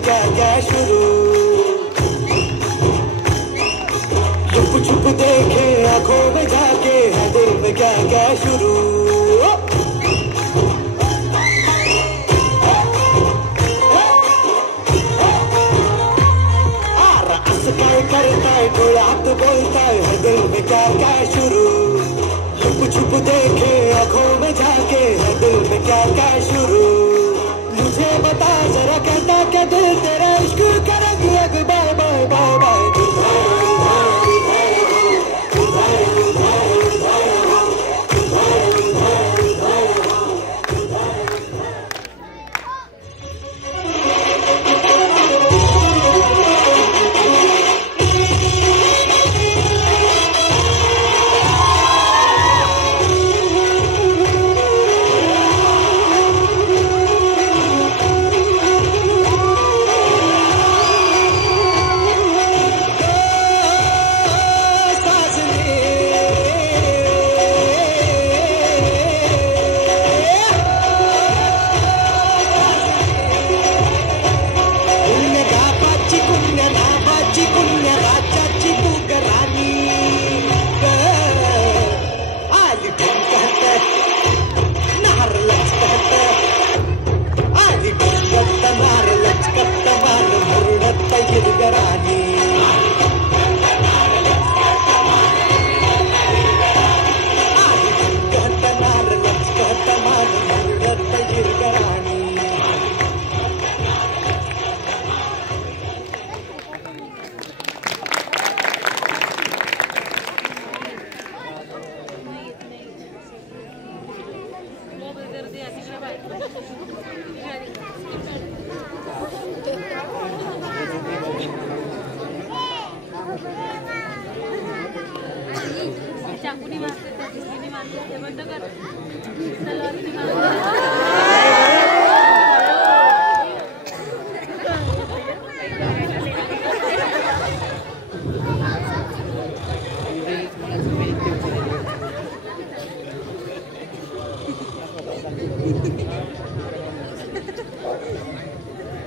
क्या क्या शुरू छुप छुप देखे आंखों में जाके है दिल में क्या क्या शुरू काय करताय डोळ्यात बोलताय है दिल में क्या क्या शुरू छुप छुप देखे आंखों में जाके है दिल में क्या क्या शुरू मुझे बता जरा कहता क्या दिल तेरा इश्क करेंगे अग bye bye bye bye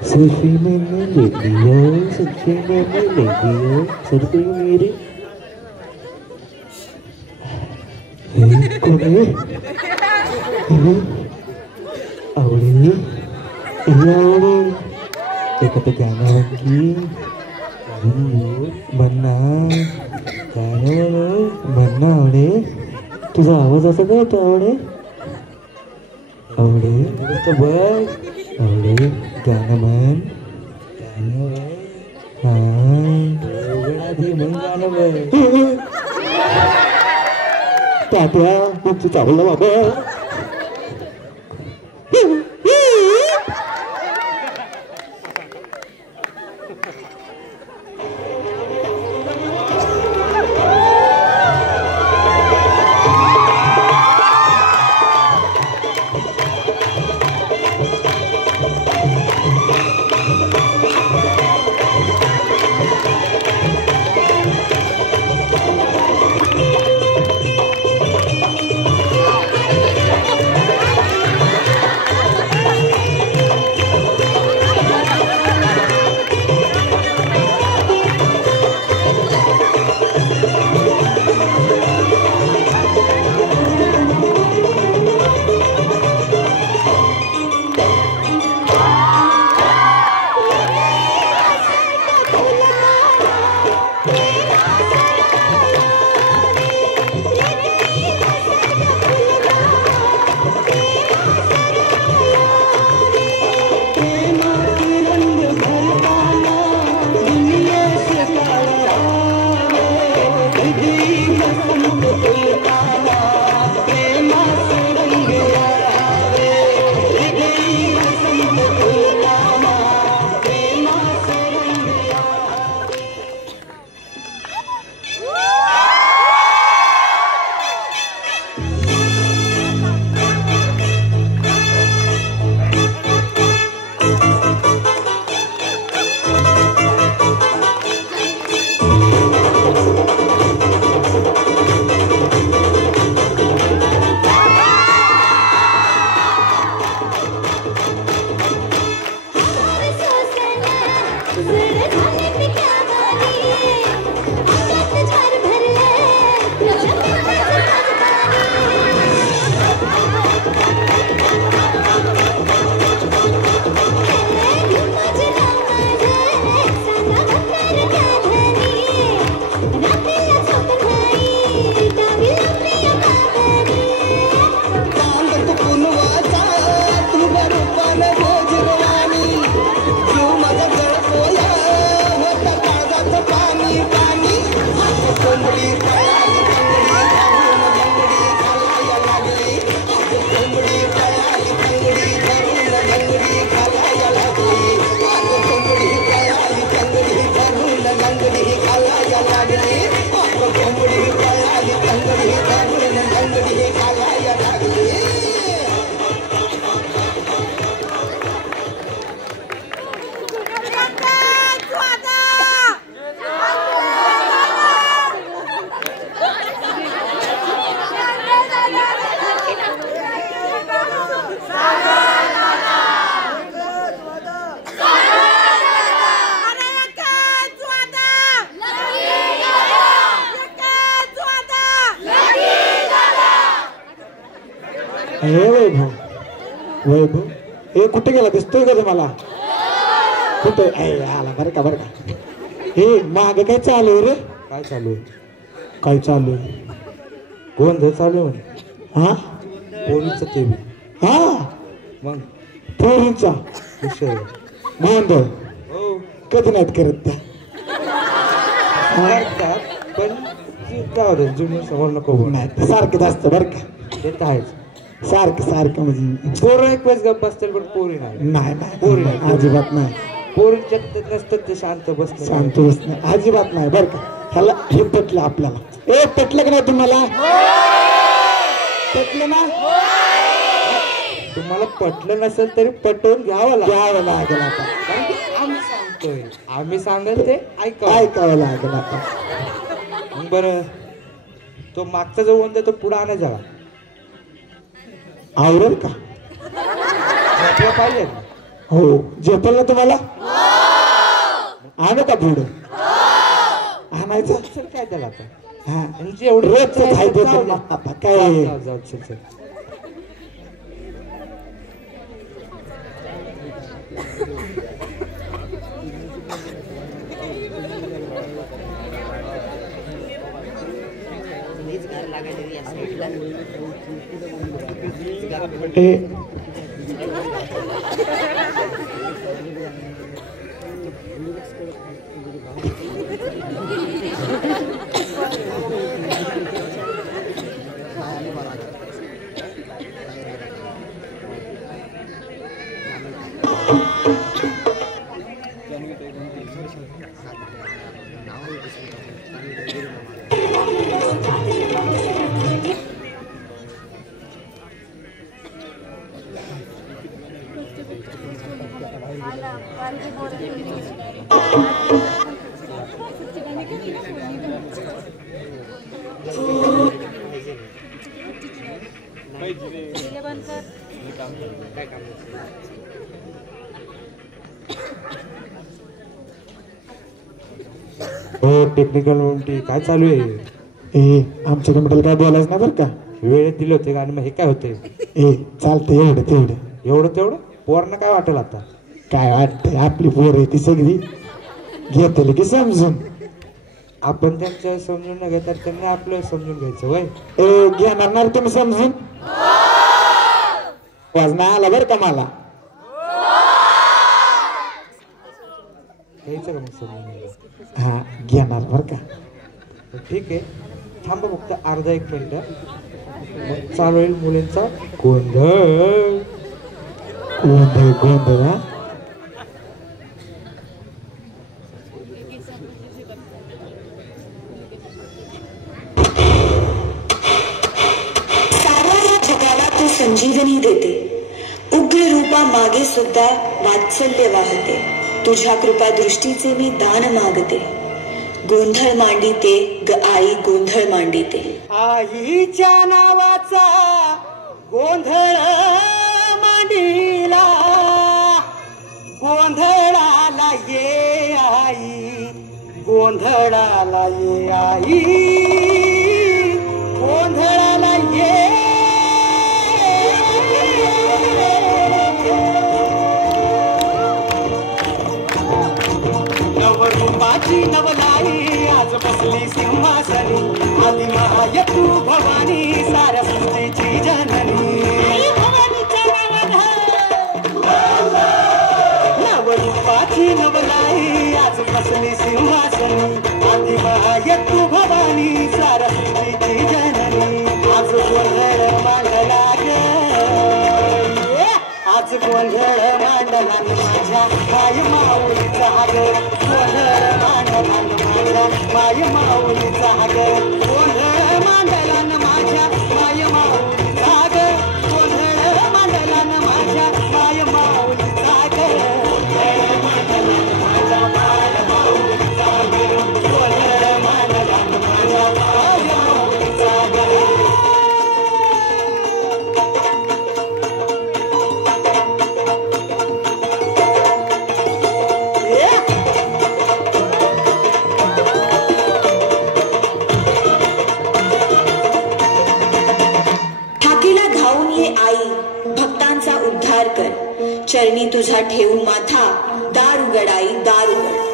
selfie मैंने ले लिया, सेल्फी मैंने ले लिया, सेल्फी मेरी कोणे आवडे आवडे एखादं गाणं आणखी म्हणणा गाणं म्हणणं आवडे तुझा आवाज असा काय होता आवडे आवडे नुसतं बघ आवडे गाणं म्हण गाणं हा आधी म्हण गाणं म्हण तात्या तुमचं चावलं बाबा वैभव हे कुठे गेला दिसतोय का तुम्हाला कुठे आला बरं का हे माग काय चालू आहे रे काय चालू आहे काय चालू आहे गोंधळ चालू आहे हा पोरीचं ते हा मग पोरींचा विषय गोंधळ हो कधी नाहीत करत त्या पण काय जुनी समोर नको नाही सारखं जास्त बरं का ते तर आहेच सारखं म्हणजे पोरं एक वेळेस गप्प असतील पण पोरी नाही पोरी नाही अजिबात नाही पोरींच्या नसतात ते शांत बसणं अजिबात नाही बरं का ह्याला हे पटलं आपल्याला ए पटलं का नाही तुम्हाला? पटलं ना? तुम्हाला पटलं नसेल तरी पटवून घ्यावं लागेल आता. कारण की आम्ही सांगतोय, आम्ही सांगेल ते ऐकावं लागेल आता. मग बरं तो मागचा जो गोंधळ तो पुढे आणायचा का? आवडेल का? पाहिजे हो. झेपल ना तुम्हाला? आणू का पुढं? आणायचं चल काय त्याला आता. हा म्हणजे एवढं रोजच आहे ते पण आता काय. जाऊ चल चल. हो टेक्निकल म्हणते काय चालू आहे? ए आमच्या कमिटीला काय बोलायचं ना बरं का. वेळेत दिले होते का आणि मग हे काय होते? ए चालतं एवढं तेवढं. एवढं तेवढं पोरांना काय वाटेल आता? काय वाटतंय आपली पोर आहे ती सगळी घेतली की समजून. आपण त्यांचं समजून न घेतात त्यांनी आपलं समजून घ्यायचं वय. ए घेणार तुम्ही समजून? वाज नाही आला बरं का मला. घ्यायचं का मग समजून? हा घेणार बरं का. ठीक आहे थांबा फक्त अर्धा एक मिनिट मग चालू होईल मुलींचा गोंधळ. गोंधळ गोंधळ हा. साऱ्या जगाला तू संजीवनी देते. उग्र रूपा मागे सुद्धा वात्सल्य वाहते. तुझ्या कृपा दृष्टीचे मी दान मागते. गोंधळ मांडिते ग आई गोंधळ मांडिते. आईच्या नावाचा गोंधळ मांडिला. गोंधळाला ये आई गोंधळाला ये आई गोंधळाला ये. नवरूपाची नवलाई आज बसली सिंहासनी. आदिमाय तू भवानी साऱ्या सृष्टीची जननी. नवरूपाची नवलाई आज बसली सिंहासनी. आदिमाय तू भवानी साऱ्या सृष्टीची जननी. आज गोंधळ मांडला ग आज गोंधळ मांडला माझ्या माय माऊलीचा ग. गोंधळ मांडला माझ्या माय माऊलीचा ग. गोंधळ मांडला माझ्या माय माऊलीचा ग. गोंधळ मांडला माझ्या माय माऊलीचा ग. गोंधळ मांडला माझ्या माय माऊलीचा ग. गोंधळ मांडला माझ्या माय माऊलीचा ग. चरणी तुझा ठेवू माथा. दार उघड आई दार उघड.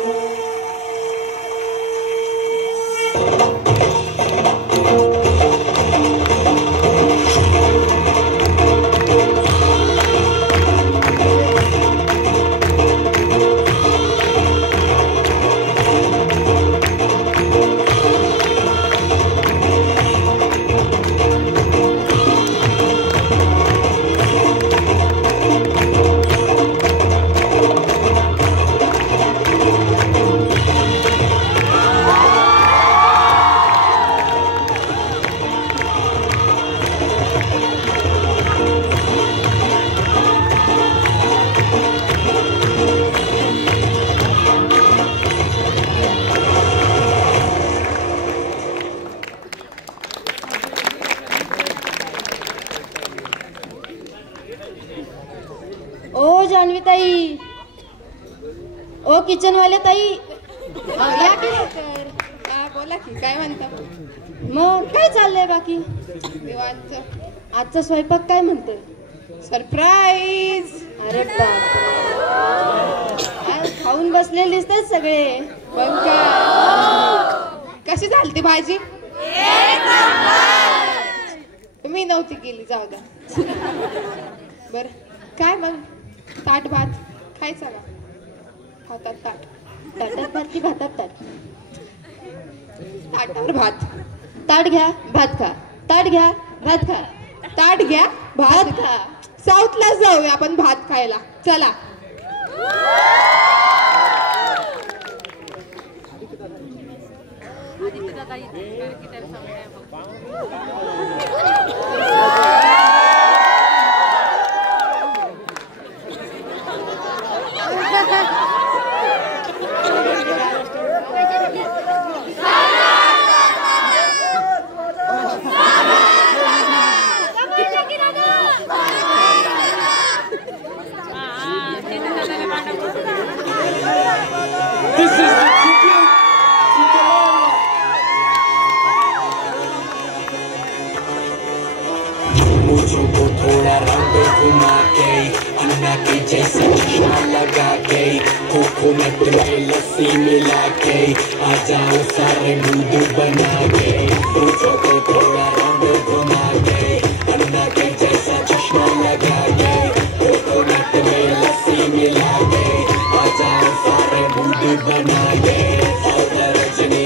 ओ किचनवाले ताई या की लवकर. बोला की काय म्हणता. मग काय चाललंय बाकी. निवांत. आजचा स्वयंपाक काय म्हणतोय. सरप्राईज. अरे बाप खाऊन बसलेले दिसतात सगळे. मग कशी झाली ती भाजी. मी नव्हती केली जाऊ द्या. बर काय मग ताट भात खायचा का. हातात ताट. ताटात भात की भातात ताट. ताटावर भात. ताट घ्या भात खा. ताट घ्या भात खा. ताट घ्या भात खा. साऊथला जाऊया आपण भात खायला चला. मुझको थोड़ा रंग घुमा के अन्ना के जैसा चश्मा लगा के कोकोनट में लस्सी मिला के आ जाओ सारे मूड बना के. मुझको थोड़ा रंग घुमा के अन्ना के जैसा चश्मा लगा के कोकोनट में लस्सी मिला के आ जाओ सारे मूड बना के. और रजनी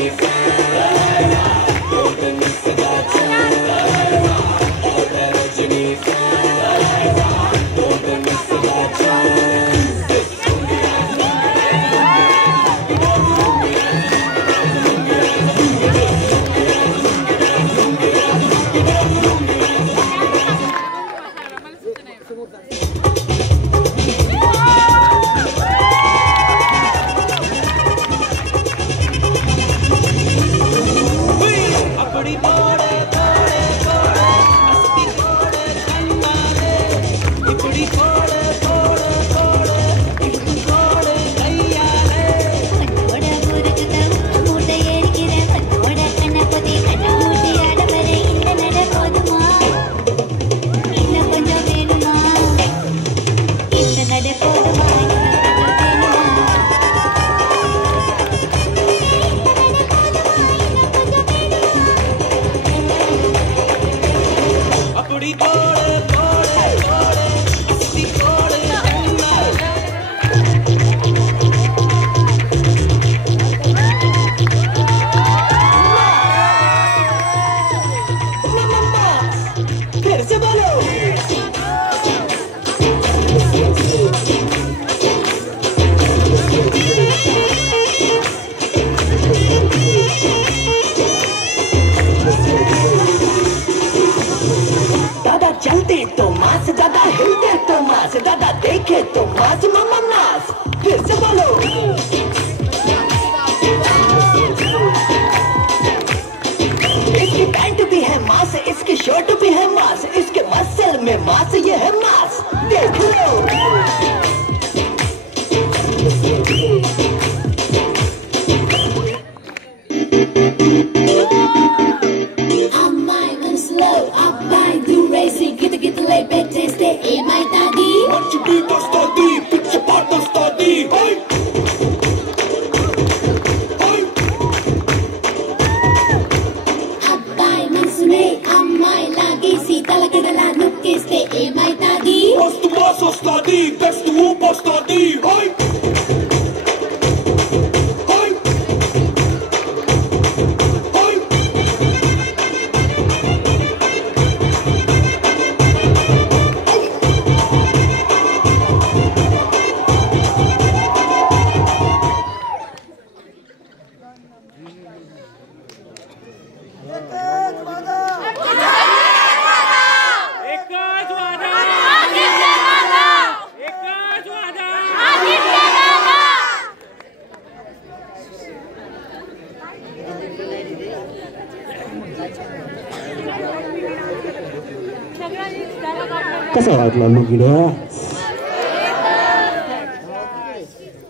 कसा वाटला मग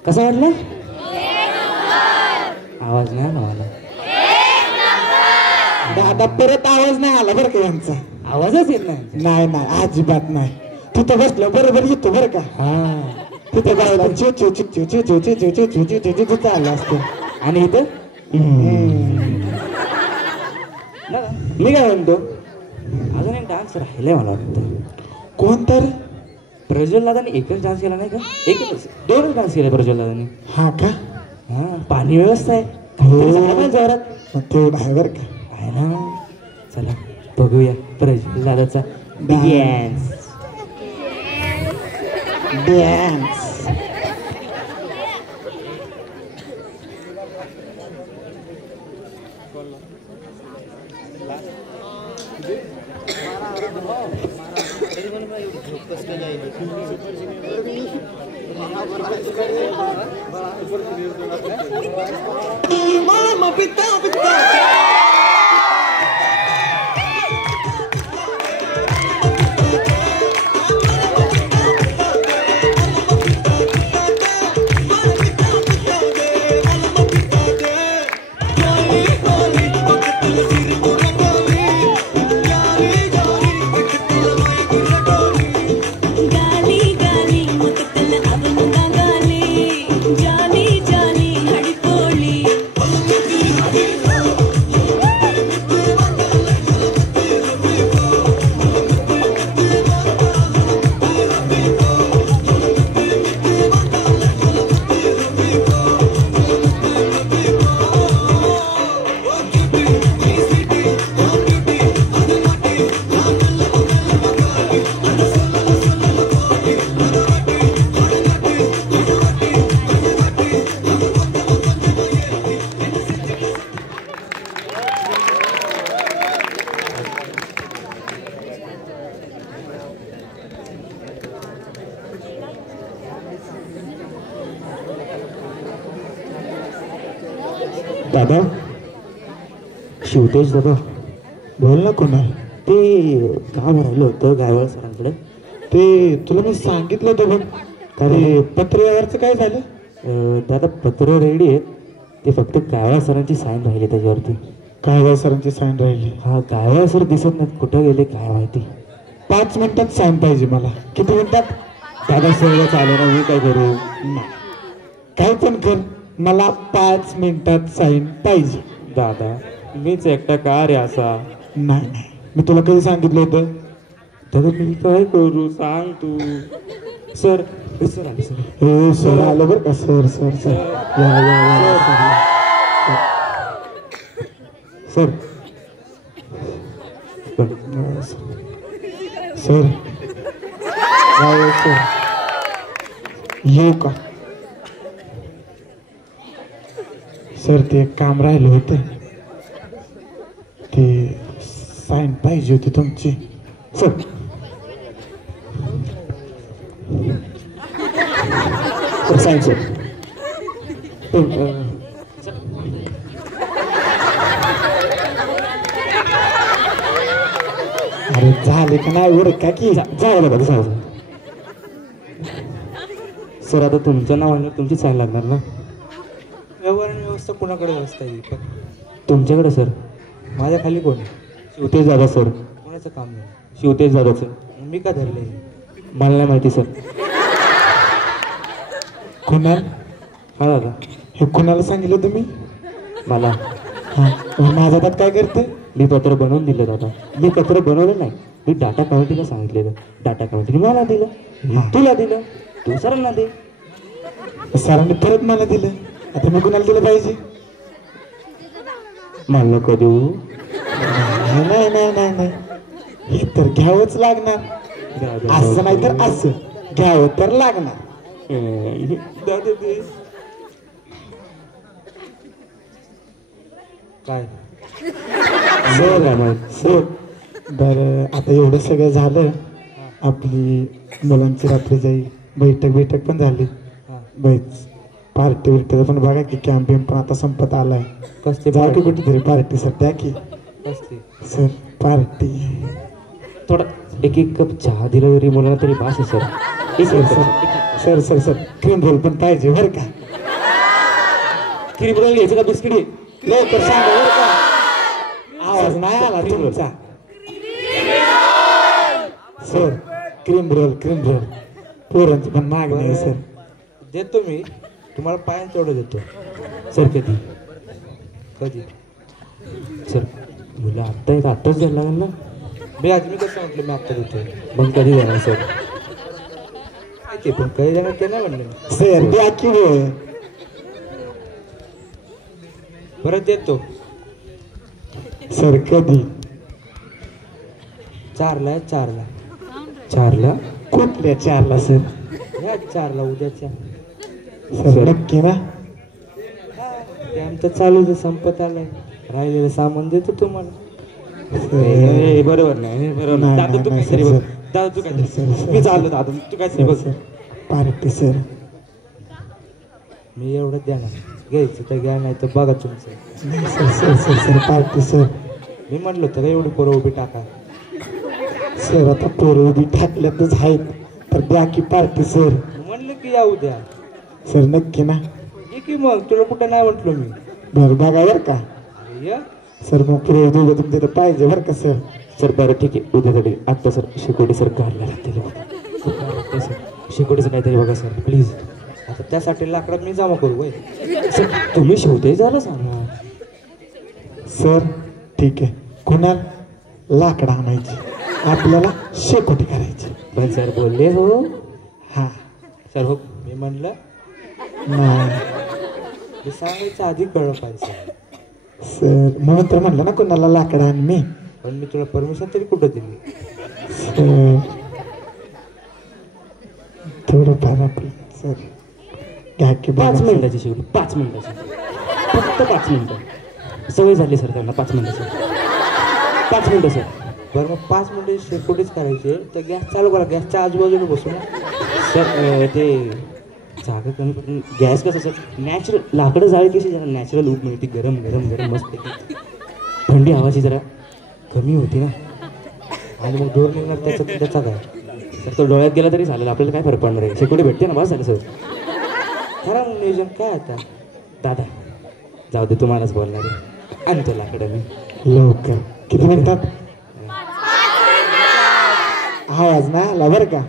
कसं वाटलं? आवाज नाही आला मला. दादा परत आवाज नाही आला बरं का यांचा. आवाजच येत नाही. नाही नाही अजिबात नाही. तिथं बसलं बरोबर येतो बरं का. हा तिथं बसला चो चो चो चो चो चो चो चो चो चो चो चो चो चाललं असतं. आणि इथं मी काय म्हणतो, अजून एक डान्स राहिलाय मला वाटतं. कोण तर? प्रज्वल दादानी एकच डान्स केला नाही का? एकच 2च डान्स केले प्रज्वल दादानी. हा का? हा पाणी व्यवस्था आहे जोरात. तेवढं आहे बरं का. आहे ना. चला बघूया प्रज्वल दादाचा dance. Dance Mama, pita, pita. दादा, शिवतेज दादा, बोल ना कोणा. ते काम राहिलं होतं गायवाळ सरांकडे. ते तुला मी सांगितलं होतं बघ. ते पत्र्यावरचं काय झालं? दादा पत्र रेडी आहे, ते फक्त गायवाळ सरांची साईन राहिली त्याच्यावरती. गायवाळ सरांची साईन राहिली? हा गायवाळ सर दिसत नाहीत, कुठं गेले काय माहिती. 5 मिनिटात साईन पाहिजे मला. किती मिनिटात? दादा सगळं चालेल ना, मी काय करू? काय पण कर, मला 5 मिनिटात साईन पाहिजे. दादा मीच एकटा का रे असा? नाही नाही, मी तुला कधी सांगितलं होतं? दादा मी काय करू सांग तू. सर सर आले सर. हे सर आलं बरं का. सर सर सर या या या सर. सर सर येऊ का? सर ते एक काम राहिलं होतं, ते साईन पाहिजे होती तुमची. Sir sign sir. अरे झाले का नाही उरक का की? झालं बघा सर. सर आता तुमचं नाव आणलं, तुमची साईन लागणार ना. व्यवहार आणि व्यवस्था कोणाकडे व्यवस्था आहे? तुमच्याकडे सर. माझ्या खाली कोण? शिवतेज दादा सर. कोणाचं काम नाही? शिवतेज दादाचं. मी का धरले? मला नाही माहिती सर. कुणाल? हा दादा. हे कुणाला सांगितलं तुम्ही? मला. हा माझ्या हातात काय करते? मी पत्र बनवून दिलं दादा. मी पत्र बनवलं नाही, मी डाटा कमिटीला सांगितलेलं. डाटा कमिटीने मला दिलं, तुला दिलं, तू सरांना दे. सरांनी परत मला दिलं. आता मी कुणाला दिलं पाहिजे? मला नको देऊ. नाही नाही नाही नाही, हे तर घ्यावंच लागणार. असं नाही तर असं घ्यावं तर लागणार. दादा दे. काय सर काय माहित सर. बरं आता एवढं सगळं झालं, आपली मुलांची रात्री जाईल बैठक पण झाली. पार्टी बिर्टी पण बघा की, कॅम्प पण आता संपत आलाय. कसली जाऊ की कुठेतरी पार्टी सध्या की? कसली सर पार्टी? थोडा एक कप चहा दिला तरी मुलांना तरी बास आहे सर. एक sir sir sir cream roll पण पाहिजे बरं का. क्रीम रोल घ्यायचं का बिस्किट लवकर सांगा बरं का. आवाज नाही आला तुमचा. सर क्रीम रोल पोरांची पण मागणी आहे सर. देतो मी तुम्हाला पायान तेवढं देतो. सर कधी सर मुलं आत्ता एक आत्ताच द्यायला लागेल ना. मी कसं म्हटलं मी आत्ता देतोय. मग कधी देणार सर. ते पण काही देणार ते नाही म्हणलं मी. सर द्या की परत देतो. सर कधी. 4ला कुठल्या 4ला सर. या 4ला उद्याच्या. सर नक्की ना. ते आमचं चालूच संपत आलंय. राहिलेलं सामान देतो तुम्हाला. बरोबर नाही बरोबर. दादा तू काहीतरी बघ. दादा तू काहीतरी मी चाललो. दादा तू काहीतरी बघ. पार्टी सर मी एवढं देणार. घ्यायचं तर घ्या नाही तर बघा तुमचं. Sir party sir. मी म्हणलो होतं का एवढी पोरं उभी टाका. सर आता पोरं उभी टाकल्यातच आहेत तर द्या की पार्टी सर. म्हणलं की या उद्या. सर नक्की ना. ये की मग तुला कुठं नाही म्हटलो मी. बरं बघा बरं का. या सर मग पुढे दोघं तुमच्या तर पाहिजे बरं का सर. सर बरं ठीक आहे उद्यासाठी आत्ता सर शेकोटी सर काढला लागते सर. शेकोटीचं काहीतरी बघा सर प्लीज. आता त्यासाठी लाकडात मी जमा करू वय. सर तुम्ही शेवटे झालं सांगा. सर ठीक आहे. कुणाल लाकडं आणायची आपल्याला शेकोटी करायची. पण सर बोलले हो. हा सर हो मी म्हणलं नाही ते सांगायचं आधी कळलं पाहिजे. सर म्हणून तर म्हणलं ना कुणाला लाकडं आण मी. पण मी तुला परमिशन तरी कुठं दिली. सर थोडंफार आपलं सर घ्या की. 5 मिनिटाची शेवटी 5 मिनिटाची फक्त 5 मिनिटं. सवय झाली सर त्यांना 5 मिनिटं सर. 5 मिनिटं सर. बरं मग 5 मिनिटे शेकोटीच करायचे तर गॅस चालू करा. गॅसच्या आजूबाजूला बसू ना सर. ते जागा कमी पण गॅस कसं सर नॅचरल लाकडं जाळी कशी जरा नॅचरल ऊब मिळते. गरम गरम गरम मस्त. थंडी हवाची जरा कमी होती ना. आणि मग डोर निघणार त्याचा काय. सर तो डोळ्यात गेला तरी चालेल आपल्याला काय फरक पडणार आहे. शेकोटी भेटते ना बस झालं सर. खरं मग नियोजन काय आता. दादा जाऊ दे तुम्हालाच बोलणार आहे. आणतो लाकडं मी लवकर. किती मिनिटात. आवाज ना आला बरं का.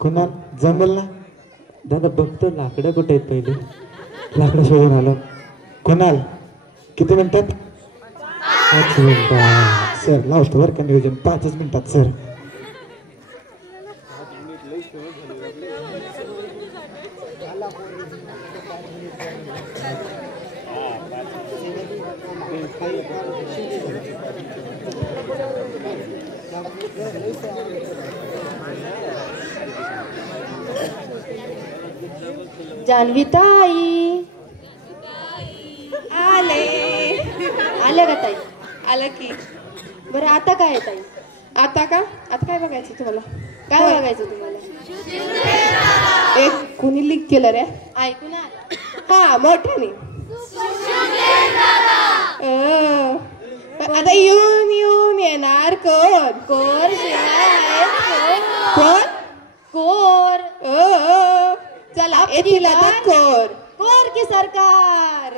कुणाल जमेल ना. दादा बघतो लाकडं कुठे आहेत पहिले. लाकडं शोधून आलो. कुणाल किती मिनिटात. 5 मिनिटात. सर लावतो बरं का नियोजन 5च मिनिटात सर. जान्हवी ताई आल्या का ताई. आलं की. बरं आता काय आहे ताई. आता काय बघायचं तुम्हाला. काय बघायचं तुम्हाला. एक कोणी लीक केलं रे. ऐकू ना. हा मोठ्याने. आता येऊन येणार कोण. कोर कोण. कोर चला येतील आता कोर. कोर की सरकार.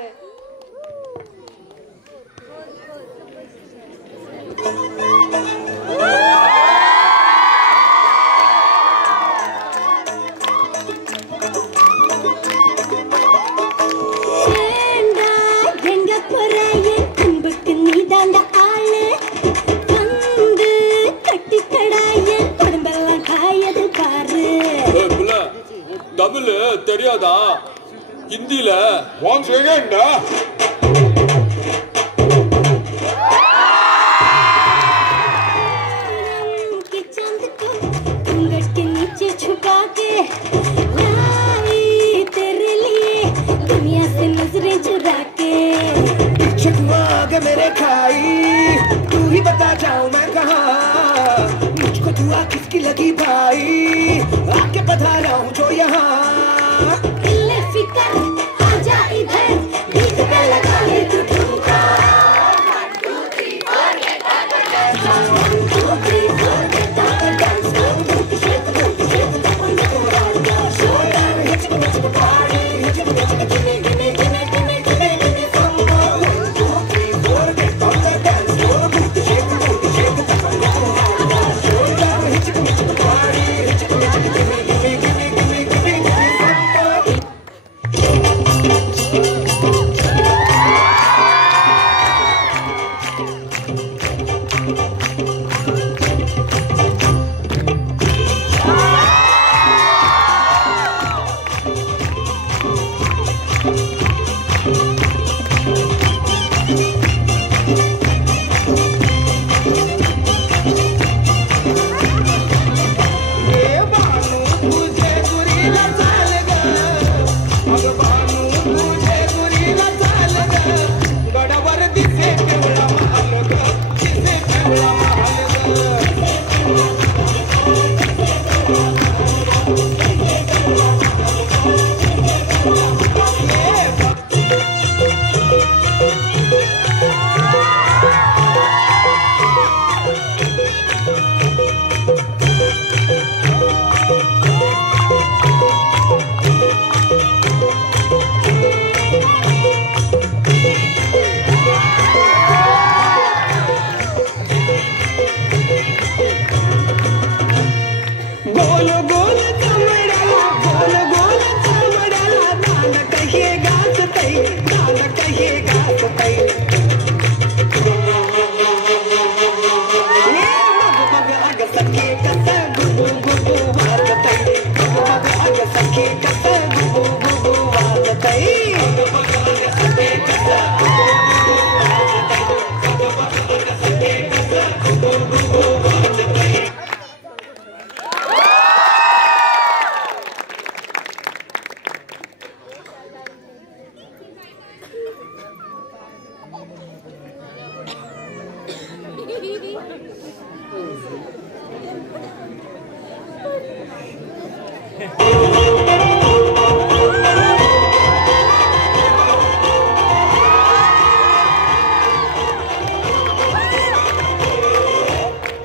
தமிழ் தெரியாதா. ஹிந்தில வாங்க செய்யண்டா. के नीचे छुपा के लाई तेरे लिए दुनिया से नजरें चुरा के. छुआ के मेरे खाई तू ही बता जाऊं मैं कहाँ. मुझको दुआ किसकी लगी भाई आके बता रहा हूँ जो यहाँ. फिकर आजा इधर बीच पे लगा ले तू ठुमका. 1 2 3 4 get up and dance. 1 2 3 4 get up and dance.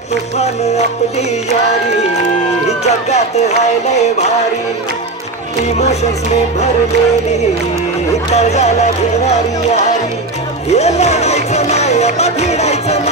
आपली यारी जगात हाय लय भारी इमोशन्स में भरलेली कर्जाला घेणारी यारी हे लढायचं नाही आता भिडायचं नाही